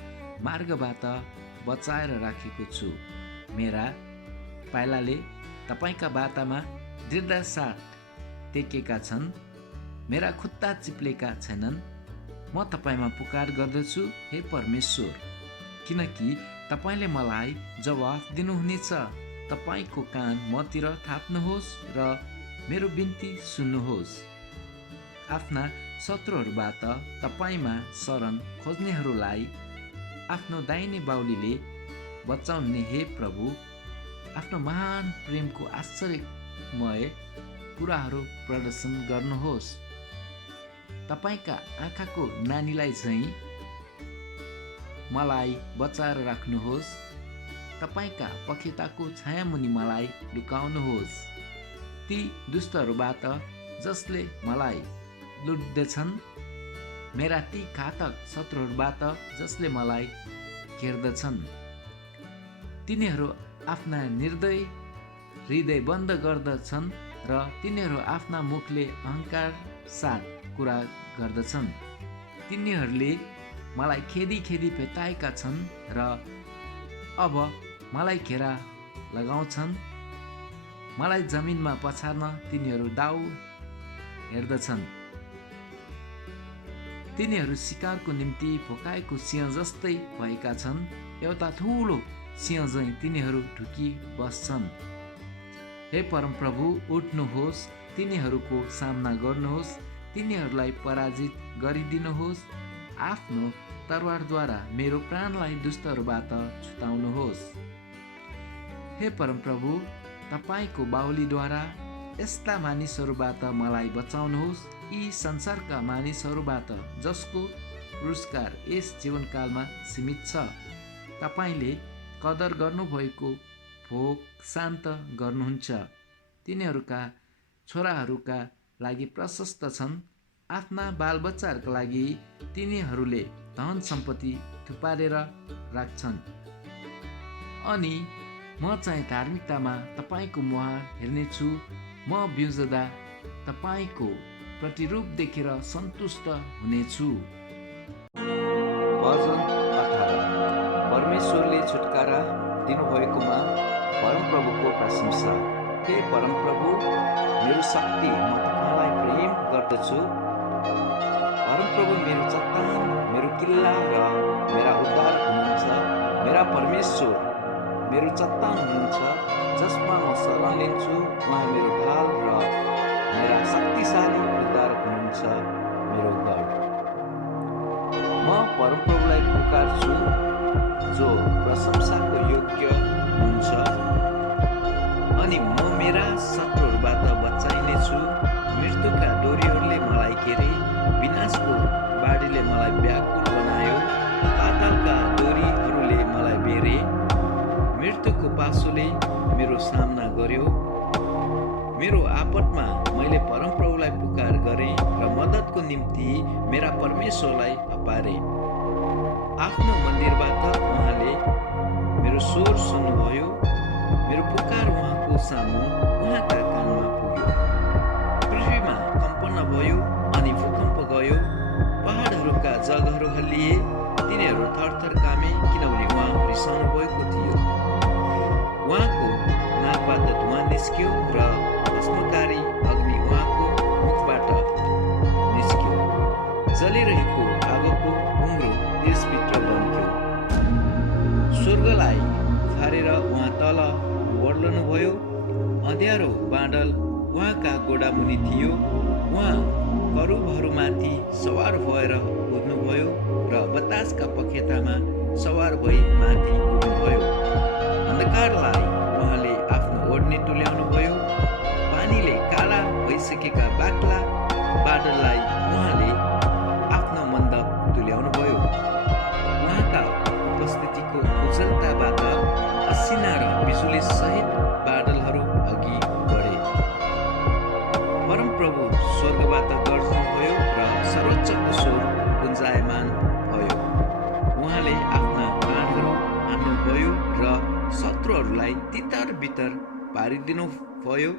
मार्गबाट बचाएर राखेको छु। मेरा पाइलाले तपाईँका बाटामा दृढता साथ टेकेका छन्। मेरा खुट्टा चिप्लेका छैनन्। म तपाईँमा पुकार गर्दछु, हे परमेश्वर, किनकि तपाईँले मलाई जवाफ दिनुहुनेछ। तपाईँको कान मतिर थाप्नुहोस् र मेरो बिन्ती सुन्नुहोस्। आफ्ना शत्रुहरूबाट तपाईँमा शरण खोज्नेहरूलाई आफ्नो दाहिने बाहुलीले बचाउने हे प्रभु, आफ्नो महान प्रेमको आश्चर्यमय कुराहरू प्रदर्शन गर्नुहोस्। तपाईँका आँखाको नानीलाई झैँ मलाई बचाएर राख्नुहोस्। तपाईँका पखेटाको छायामुनि मलाई लुकाउनुहोस्। ती दुष्टहरूबाट जसले मलाई लुट्दछन्, मेरा ती घातक शत्रुहरूबाट जसले मलाई घेर्दछन्। तिनीहरू आफ्ना निर्दय हृदय बन्द गर्दछन् र तिनीहरू आफ्ना मुखले अहङ्कार साथ कुरा गर्दछन्। तिनीहरूले मलाई खेदी खेदी भेटाएका छन् र अब मलाई घेरा लगाउँछन्। मलाई जमिनमा पछार्न तिनीहरू दाउ हेर्दछन्। तिनीहरू शिकारको निम्ति भोकाएको सिंह जस्तै भएका छन्। एउटा ठुलो सिंह झैँ तिनीहरू ढुकी बस्छन्। हे परमप्रभु, उठ्नुहोस्, तिनीहरूको सामना गर्नुहोस्, तिनीहरूलाई पराजित गरिदिनुहोस्। आफ्नो तरवारद्वारा मेरो प्राणलाई दुष्टहरूबाट छुटाउनुहोस्। हे परमप्रभु, तपाईँको बाहुलीद्वारा यस्ता मानिसहरूबाट मलाई बचाउनुहोस्, यी संसारका मानिसहरूबाट जसको पुरस्कार यस जीवनकालमा सीमित छ। तपाईँले कदर गर्नुभएको भोग शान्त गर्नुहुन्छ। तिनीहरूका छोराहरूका लागि प्रशस्त छन्। आफ्ना बालबच्चाहरूका लागि तिनीहरूले धन सम्पत्ति थुपारेर राख्छन्। अनि म चाहिँ धार्मिकतामा तपाईँको मुहार हेर्नेछु। म बिउजदा तपाईँको प्रतिरूप देखेर सन्तुष्ट हुनेछु। भजन 18। परमेश्वरले छुटकारा दिनुभएकोमा परमप्रभुको प्रशंसा। हे परमप्रभु, मेरो शक्ति, म तपाईँलाई प्रेम गर्दछु। परमप्रभु मेरो चट्टान, मेरो किल्ला र मेरा उद्धार हुनुहुन्छ। मेरा परमेश्वर मेरो चट्टान हुनुहुन्छ, जसमा म शरण लिन्छु। उहाँ मेरो ढाल र मेरा शक्तिशाली उद्धारक हुनुहुन्छ, मेरो गढ। म परमप्रभुलाई पुकार्छु, जो प्रशंसाको योग्य हुन्छ। अनि म मेरा शत्रुहरूबाट बचाइनेछु। मृत्युका डोरीहरूले मलाई घेरे, विनाशको बाढीले मलाई व्याकुल बनायो। पातालका डोरीहरूले मलाई बेरे, मृत्युको पासोले मेरो सामना गर्यो। मेरो आपतमा मैले परमप्रभुलाई पुकार गरेँ र मद्दतको निम्ति मेरा परमेश्वरलाई हपारे। आफ्नो मन्दिरबाट उहाँले मेरो स्वर सुन्नुभयो। मेरो पुकार उहाँको सामु उहाँका कानमा पुग्यो। पृथ्वीमा कम्पन भयो अनि भूकम्प गयो। पहाडहरूका जगहरू हल्लिए, तिनीहरू थरथर कामे, किनभने उहाँ रिसाउनु भएको थियो। उहाँको नाकबाट धुवाँ निस्क्यो र भस्मकारी अग्नि उहाँको मुखबाट निस्क्यो। जलिरहेको आगोको उङ्रो देशभित्र दम्क्यो। स्वर्गलाई फारेर उहाँ तल ओर्लनुभयो। अँध्यारो बादल उहाँका गोडामुनि थियो। उहाँ करूबहरूमाथि सवार भएर कुद्नुभयो र बतासका पखेटामा सवार भई माथि उठ्नुभयो। अन्धकारलाई उहाँले आफ्नो ओढनी तुल्याउनुभयो। पानीले काला भइसकेका बाक्ला बादललाई उहाँले आफ्नो मण्डप तुल्याउनुभयो। उहाँका उपस्थितिको उज्जवलताबाट असिना र बिजुली सहित बादलहरू अघि बढे। परमप्रभु स्वर्गबाट गर्नुभयो र सर्वोच्चको स्वर गुन्जायमान भयो। उहाँले आफ्ना प्राणहरू हान्नुभयो र शत्रुहरूलाई तितर बितर पारिदिनु भयो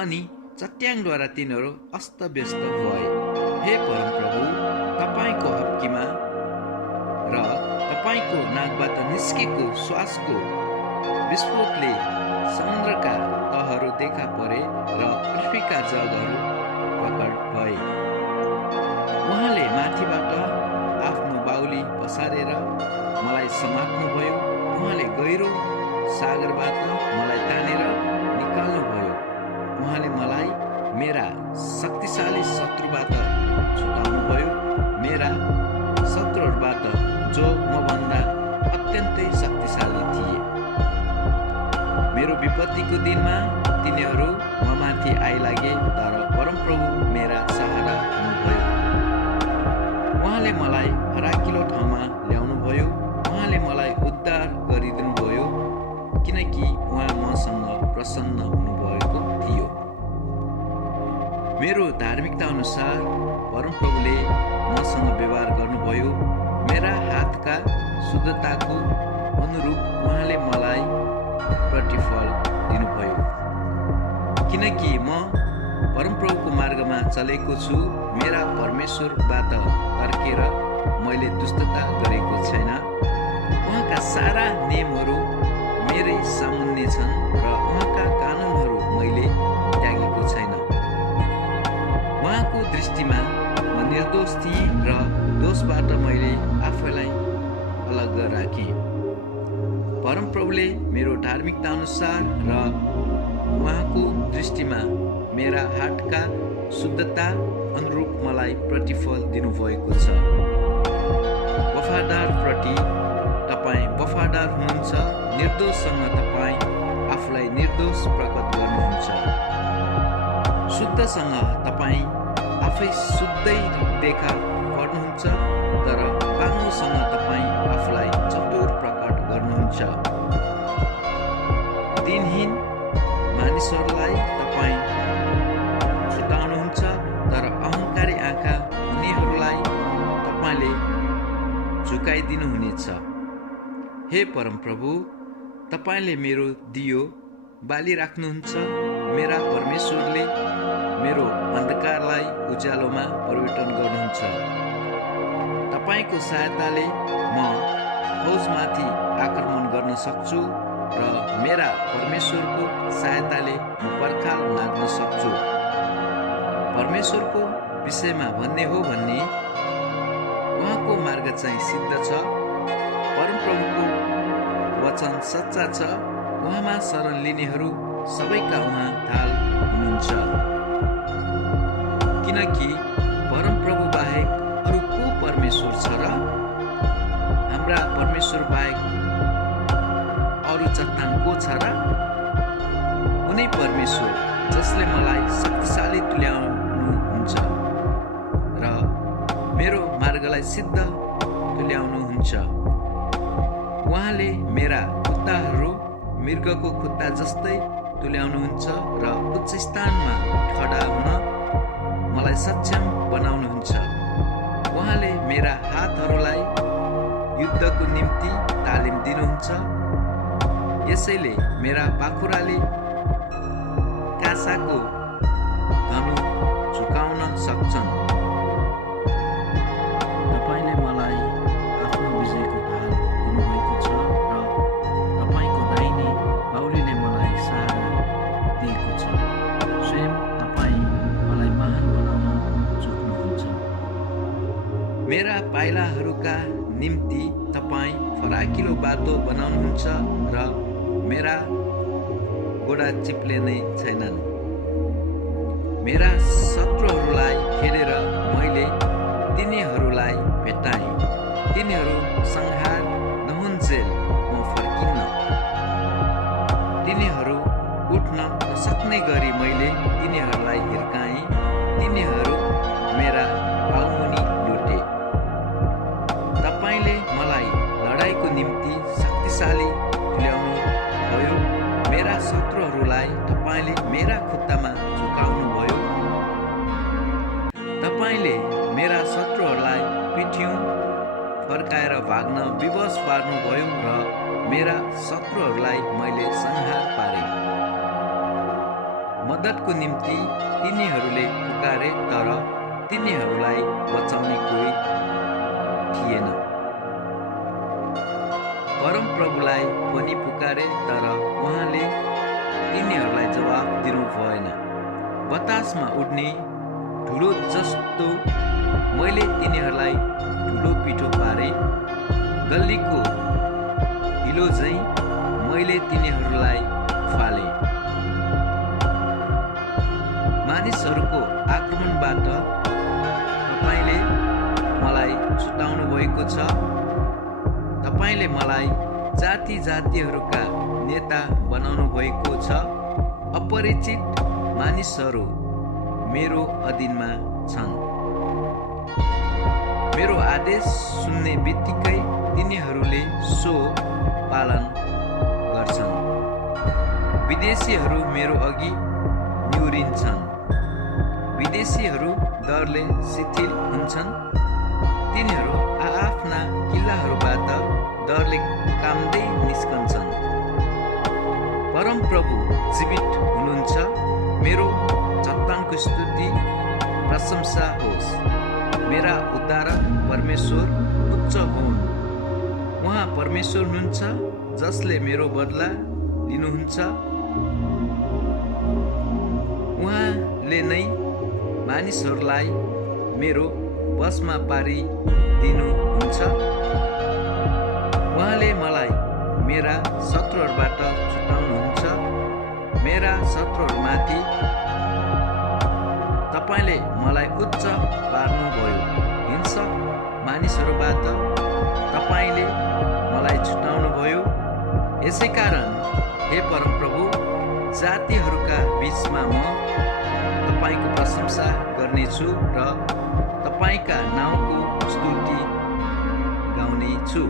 अनि चट्याङद्वारा तिनीहरू अस्तव्यस्त भए। हे परमप्रभु, तपाईँको हप्कीमा र तपाईँको नाकबाट निस्केको श्वासको विस्फोटले समुद्रका तहहरू देखा परे र पृथ्वीका जगहरू प्रकट भए। उहाँले माथिबाट आफ्नो बाहुली पसारेर मलाई समात्नुभयो। उहाँले गहिरो सागरबाट मलाई तानेर निकाल्नुभयो। उहाँले मलाई मेरा शक्तिशाली शत्रुबाट छुटाउनुभयो, मेरा शत्रुहरूबाट जो मभन्दा अत्यन्तै शक्तिशाली थिए। मेरो विपत्तिको दिनमा तिनीहरू ममाथि आइलागे, तर परमप्रभु मेरा सहारा हुनुभयो। उहाँले मलाई फराकिलो ठाउँमा ल्याउनुभयो। उहाँले मलाई उद्धार गरिदिनुभयो, किनकि उहाँ मसँग प्रसन्न हुनुभएको थियो। मेरो धार्मिकता अनुसार परमप्रभुले मसँग व्यवहार गर्नुभयो। मेरा हातका शुद्धताको अनुरूप उहाँले मलाई प्रतिफल दिनुभयो। किनकि म परमप्रभुको मार्गमा चलेको छु, मेरा परमेश्वरबाट तर्केर मैले दुष्टता गरेको छैन। उहाँका सारा नियमहरू मेरै सामुन्ने छन् र उहाँका कानुनहरू मैले त्यागेको छैन। उहाँको दृष्टिमा म निर्दोष थिएँ र दोषबाट मैले आफैलाई अलग राखेँ। परमप्रभुले मेरो धार्मिकता अनुसार र उहाँको दृष्टिमा मेरा हातका शुद्धता अनुरूप मलाई प्रतिफल दिनुभएको छ। वफादारप्रति तपाईँ वफादार हुनुहुन्छ, निर्दोषसँग तपाईँ आफूलाई निर्दोष प्रकट गर्नुहुन्छ। शुद्धसँग तपाईँ आफै शुद्धै देखा पर्नुहुन्छ, तर बाङ्गोसँग तपाईँ आफूलाई चतुर प्रकट गर्नुहुन्छ। दिनहीन मानिसहरूलाई तपाईँ छुटाउनुहुन्छ, तर अहङ्कारी आँखा हुनेहरूलाई तपाईँले झुकाइदिनुहुनेछ। हे परमप्रभु, तपाईँले मेरो दियो बालिराख्नुहुन्छ। मेरा परमेश्वरले मेरो अन्धकारलाई उज्यालोमा परिवर्तन गर्नुहुन्छ। तपाईँको सहायताले म फौजमाथि आक्रमण गर्न सक्छु र मेरा परमेश्वरको सहायताले म पर्खाल नाग्न सक्छु। परमेश्वरको विषयमा भन्ने हो भने उहाँको मार्ग चाहिँ सिद्ध छ। परमप्रभुको वचन सच्चा छ। उहाँमा शरण लिनेहरू सबैका उहाँ ढाल हुनुहुन्छ। किनकि परमप्रभु बाहेक अरू को परमेश्वर छ र? हाम्रा परमेश्वर बाहेक चट्टान को छ र? उनै परमेश्वर जसले मलाई शक्तिशाली तुल्याउनुहुन्छ र मेरो मार्गलाई सिद्ध तुल्याउनुहुन्छ। उहाँले मेरा खुट्टाहरू मृगको खुट्टा जस्तै तुल्याउनुहुन्छ र उच्च स्थानमा खडा हुन मलाई सक्षम बनाउनुहुन्छ। उहाँले मेरा हातहरूलाई युद्धको निम्ति तालिम दिनुहुन्छ, यसैले मेरा पाखुराले कासाको धनु झुकाउन सक्छन्। तपाईँले मलाई आफ्नो विजयको ढाल दिनुभएको छ र तपाईँको दाहिने बाहुलीले मलाई सहारा दिएको छ। स्वयं तपाईँ मलाई महान बनाउन सक्नुहुन्छ। मेरा पाइलाहरूका निम्ति तपाईँ फराकिलो बाटो बनाउनुहुन्छ र मेरा गोडा चिप्लेनै छैनन्। मेरा शत्रुहरूलाई खेलेर मैले तिनीहरूलाई भेटाएँ। तिनीहरू संहार नहुन्जेल म फर्किन्न। तिनीहरू उठ्न नसक्ने गरी मैले तिनीहरूलाई हिर्काएँ। तिनीहरू मेरा पाउमुनि लुटे। तपाईँले मलाई लडाइँको निम्ति शक्तिशाली तुल्याउनु भयो। मेरा शत्रुहरूलाई तपाईँले मेरा खुट्टामा झुकाउनु भयो। तपाईँले मेरा शत्रुहरूलाई पिठ्यौँ फर्काएर भाग्न विवश पार्नुभयो र मेरा शत्रुहरूलाई मैले संहार पारेँ। मद्दतको निम्ति तिनीहरूले पुकारे तर तिनीहरूलाई बचाउने कोही थिएन। परमप्रभुलाई पनि पुकारे तर उहाँले तिनीहरूलाई जवाफ दिनु भएन। बतासमा उड्ने धुलो जस्तो मैले तिनीहरूलाई धुलो पिठो पारे। गल्लीको हिलो झैँ मैले तिनीहरूलाई फाले। मानिसहरूको आक्रमणबाट तपाईँले मलाई छुटाउनु भएको छ। तपाईँले मलाई जाति जातिहरूका नेता बनाउनु भएको छ। अपरिचित मानिसहरू मेरो अधीनमा छन्। मेरो आदेश सुन्ने बित्तिकै तिनीहरूले सो पालन गर्छन्। विदेशीहरू मेरो अघि निहुरिन्छन्। विदेशीहरू डरले शिथिल हुन्छन्। तिनीहरू आआफ्ना किल्लाहरूबाट डरले काम्दै निस्कन्छन्। परमप्रभु जीवित हुनुहुन्छ। मेरो चट्टानको स्तुति प्रशंसा होस्। मेरा उद्धारक परमेश्वर उच्च हुन्। उहाँ परमेश्वर हुनुहुन्छ जसले मेरो बदला लिनुहुन्छ। उहाँले नै मानिसहरूलाई मेरो बसमा पारिदिनुहुन्छ। उहाँले मलाई मेरा शत्रुहरूबाट छुटाउनुहुन्छ। मेरा शत्रुहरूमाथि तपाईँले मलाई उच्च पार्नुभयो। हिंसक मानिसहरूबाट तपाईँले मलाई छुटाउनुभयो। यसै कारण हे परमप्रभु, जातिहरूका बीचमा म तपाईँको प्रशंसा गर्नेछु र तपाईँका नाउँको स्तुति गाउनेछु।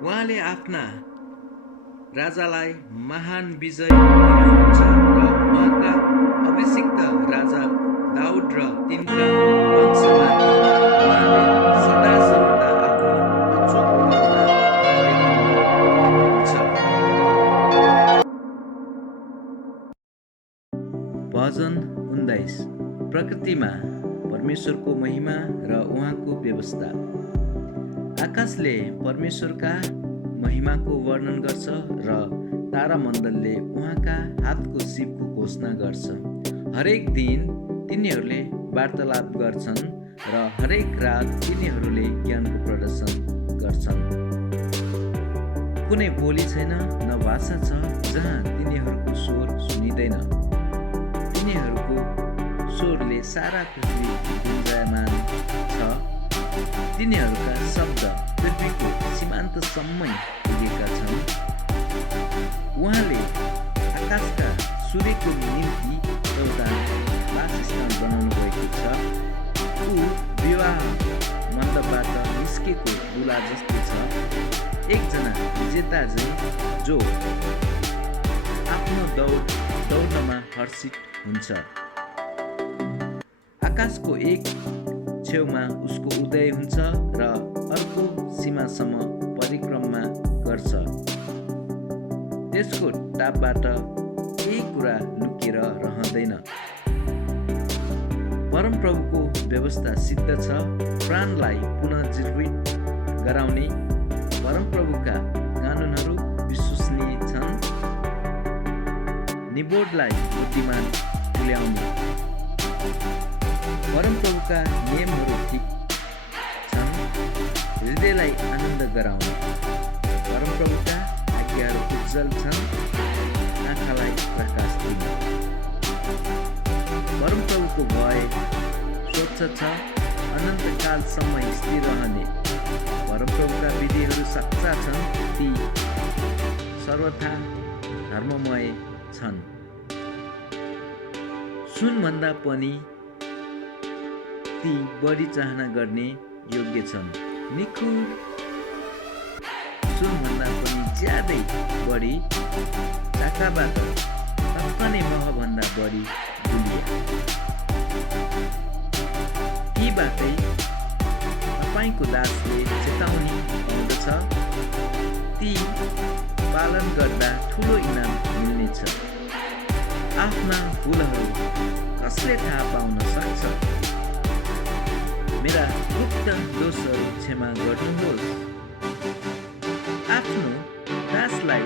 उहाँले आफ्ना राजालाई महान विजय दिनुहुन्छ र उहाँका अभिषिक्त राजा दाउद र तिनका वंशमाथि उहाँले सदा सर्वदा आफ्नो अचूक करुणा देखाउनुहुन्छ। भजन 19। प्रकृतिमा परमेश्वरको महिमा र उहाँको व्यवस्था। आकाशले परमेश्वरका महिमाको वर्णन गर्छ र तारामण्डलले उहाँका हातको सिपको घोषणा गर्छ। हरेक दिन तिनीहरूले वार्तालाप गर्छन् र हरेक रात तिनीहरूले ज्ञानको प्रदर्शन गर्छन्। कुनै बोली छैन, न भाषा छ जहाँ तिनीहरूको स्वर सुनिँदैन। तिनीहरूको स्वरले सारा पृथ्वी गुन्जायमान छ। तिनीहरूका शब्द पृथ्वीको सीमान्तसम्मै पुगेका छन्। उहाँले आकाशका सूर्यको निम्ति एउटा वासस्थान बनाउनु भएको छ। ऊ विवाह मण्डपबाट निस्केको दुला जस्तै छ, एकजना विजेता झैँ जो आफ्नो दौडमा हर्षित हुन्छ। आकाशको एक छेउमा उसको उदय हुन्छ र अर्को सीमासम्म परिक्रमा गर्छ। त्यसको टापबाट केही कुरा लुकेर रहँदैन। परमप्रभुको व्यवस्था सिद्ध छ, प्राणलाई पुनर्जीवित गराउने। परमप्रभुका कानुनहरू विश्वसनीय छन्, निबोधलाई बुद्धिमान तुल्याउने। परमप्रभुका नियमहरू ठिक छन्, हृदयलाई आनन्द गराउने। परमप्रभुका आज्ञाहरू उज्जवल छन्, आँखालाई प्रकाश दिने। परमप्रभुको भय स्वच्छ छ, अनन्तकालसम्म स्थिर रहने। परमप्रभुका विधिहरू सच्चा छन्, ती सर्वथा धर्ममय छन्। सुनभन्दा पनि ती बढी चाहना गर्ने योग्य छन्। निखुर सुनभन्दा पनि ज्यादै बढी, चाकाबाट टक्कने महभन्दा बढी गुलिया। तीबाटै तपाईँको दासले चेतावनी पाउँदछ, ती पालन गर्दा ठुलो इनाम मिल्नेछ। आफ्ना भुलहरू कसले थाहा पाउन सक्छ? मेरा गुप्त दोषहरू क्षमा गर्नुहोस्। आफ्नो दासलाई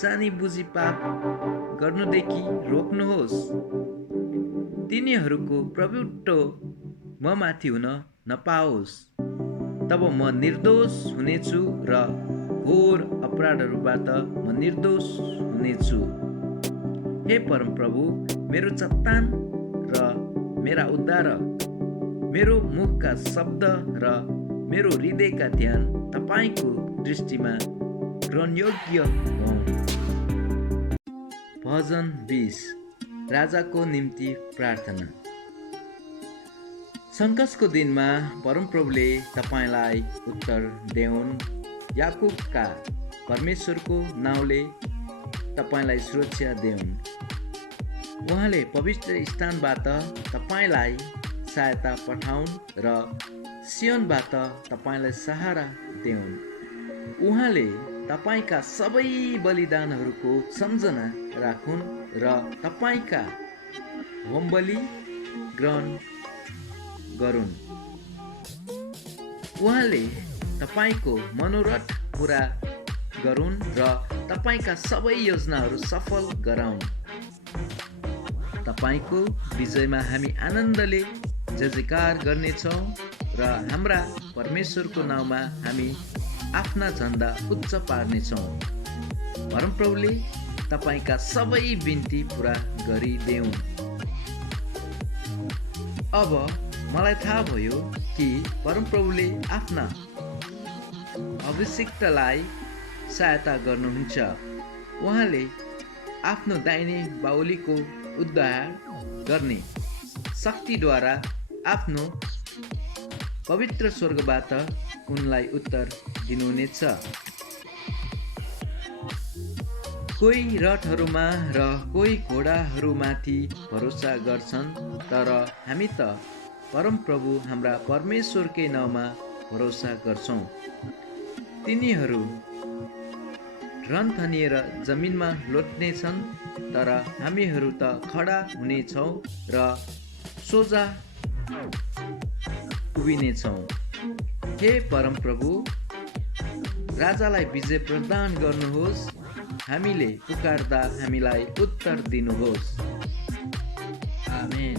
जानी बुझी पाप गर्नुदेखि रोक्नुहोस्। तिनीहरूको प्रभुत्व ममाथि हुन नपाओस्, तब म निर्दोष हुनेछु र घोर अपराधहरूबाट म निर्दोष हुनेछु। हे परमप्रभु, मेरो चट्टान र मेरा उद्धारक, मेरो मुखका शब्द र मेरो हृदयका ध्यान तपाईँको दृष्टिमा ग्रहणयोग्य हुन्। भजन 20। राजाको निम्ति प्रार्थना। सङ्कटको दिनमा परमप्रभुले तपाईँलाई उत्तर देऊन्। याकुबका परमेश्वरको नाउँले तपाईँलाई सुरक्षा देऊन्। उहाँले पवित्र स्थानबाट तपाईँलाई सहायता पठाउन् र सियोनबाट तपाईँलाई सहारा देऊन्। उहाँले तपाईँका सबै बलिदानहरूको सम्झना राखुन् र तपाईँका होमबलि ग्रहण गरून्। उहाँले तपाईँको मनोरथ पुरा गरून् र तपाईँका सबै योजनाहरू सफल गराउन्। तपाईँको विजयमा हामी आनन्दले जयजयकार गर्नेछौँ र हाम्रा परमेश्वरको नाउँमा हामी आफ्ना झन्डा उच्च पार्नेछौँ। परमप्रभुले तपाईँका सबै बिन्ती पुरा गरिदेऊन्। अब मलाई थाहा भयो कि परमप्रभुले आफ्ना अभिषिक्तलाई सहायता गर्नुहुन्छ। उहाँले आफ्नो दाहिने बाहुलीको उद्धार गर्ने शक्तिद्वारा आफ्नो पवित्र स्वर्गबाट उनलाई उत्तर दिनुहुनेछ। कोही रथहरूमा र कोही घोडाहरूमाथि भरोसा गर्छन्, तर हामी त परमप्रभु हाम्रा परमेश्वरकै नाउँमा भरोसा गर्छौँ। तिनीहरू रन थनिएर जमिनमा लोट्नेछन्, तर हामीहरू त खडा हुनेछौँ र सोझा उभिनेछौँ। हे परमप्रभु, राजालाई विजय प्रदान गर्नुहोस्। हामीले पुकार्दा हामीलाई उत्तर दिनुहोस्। आमेन।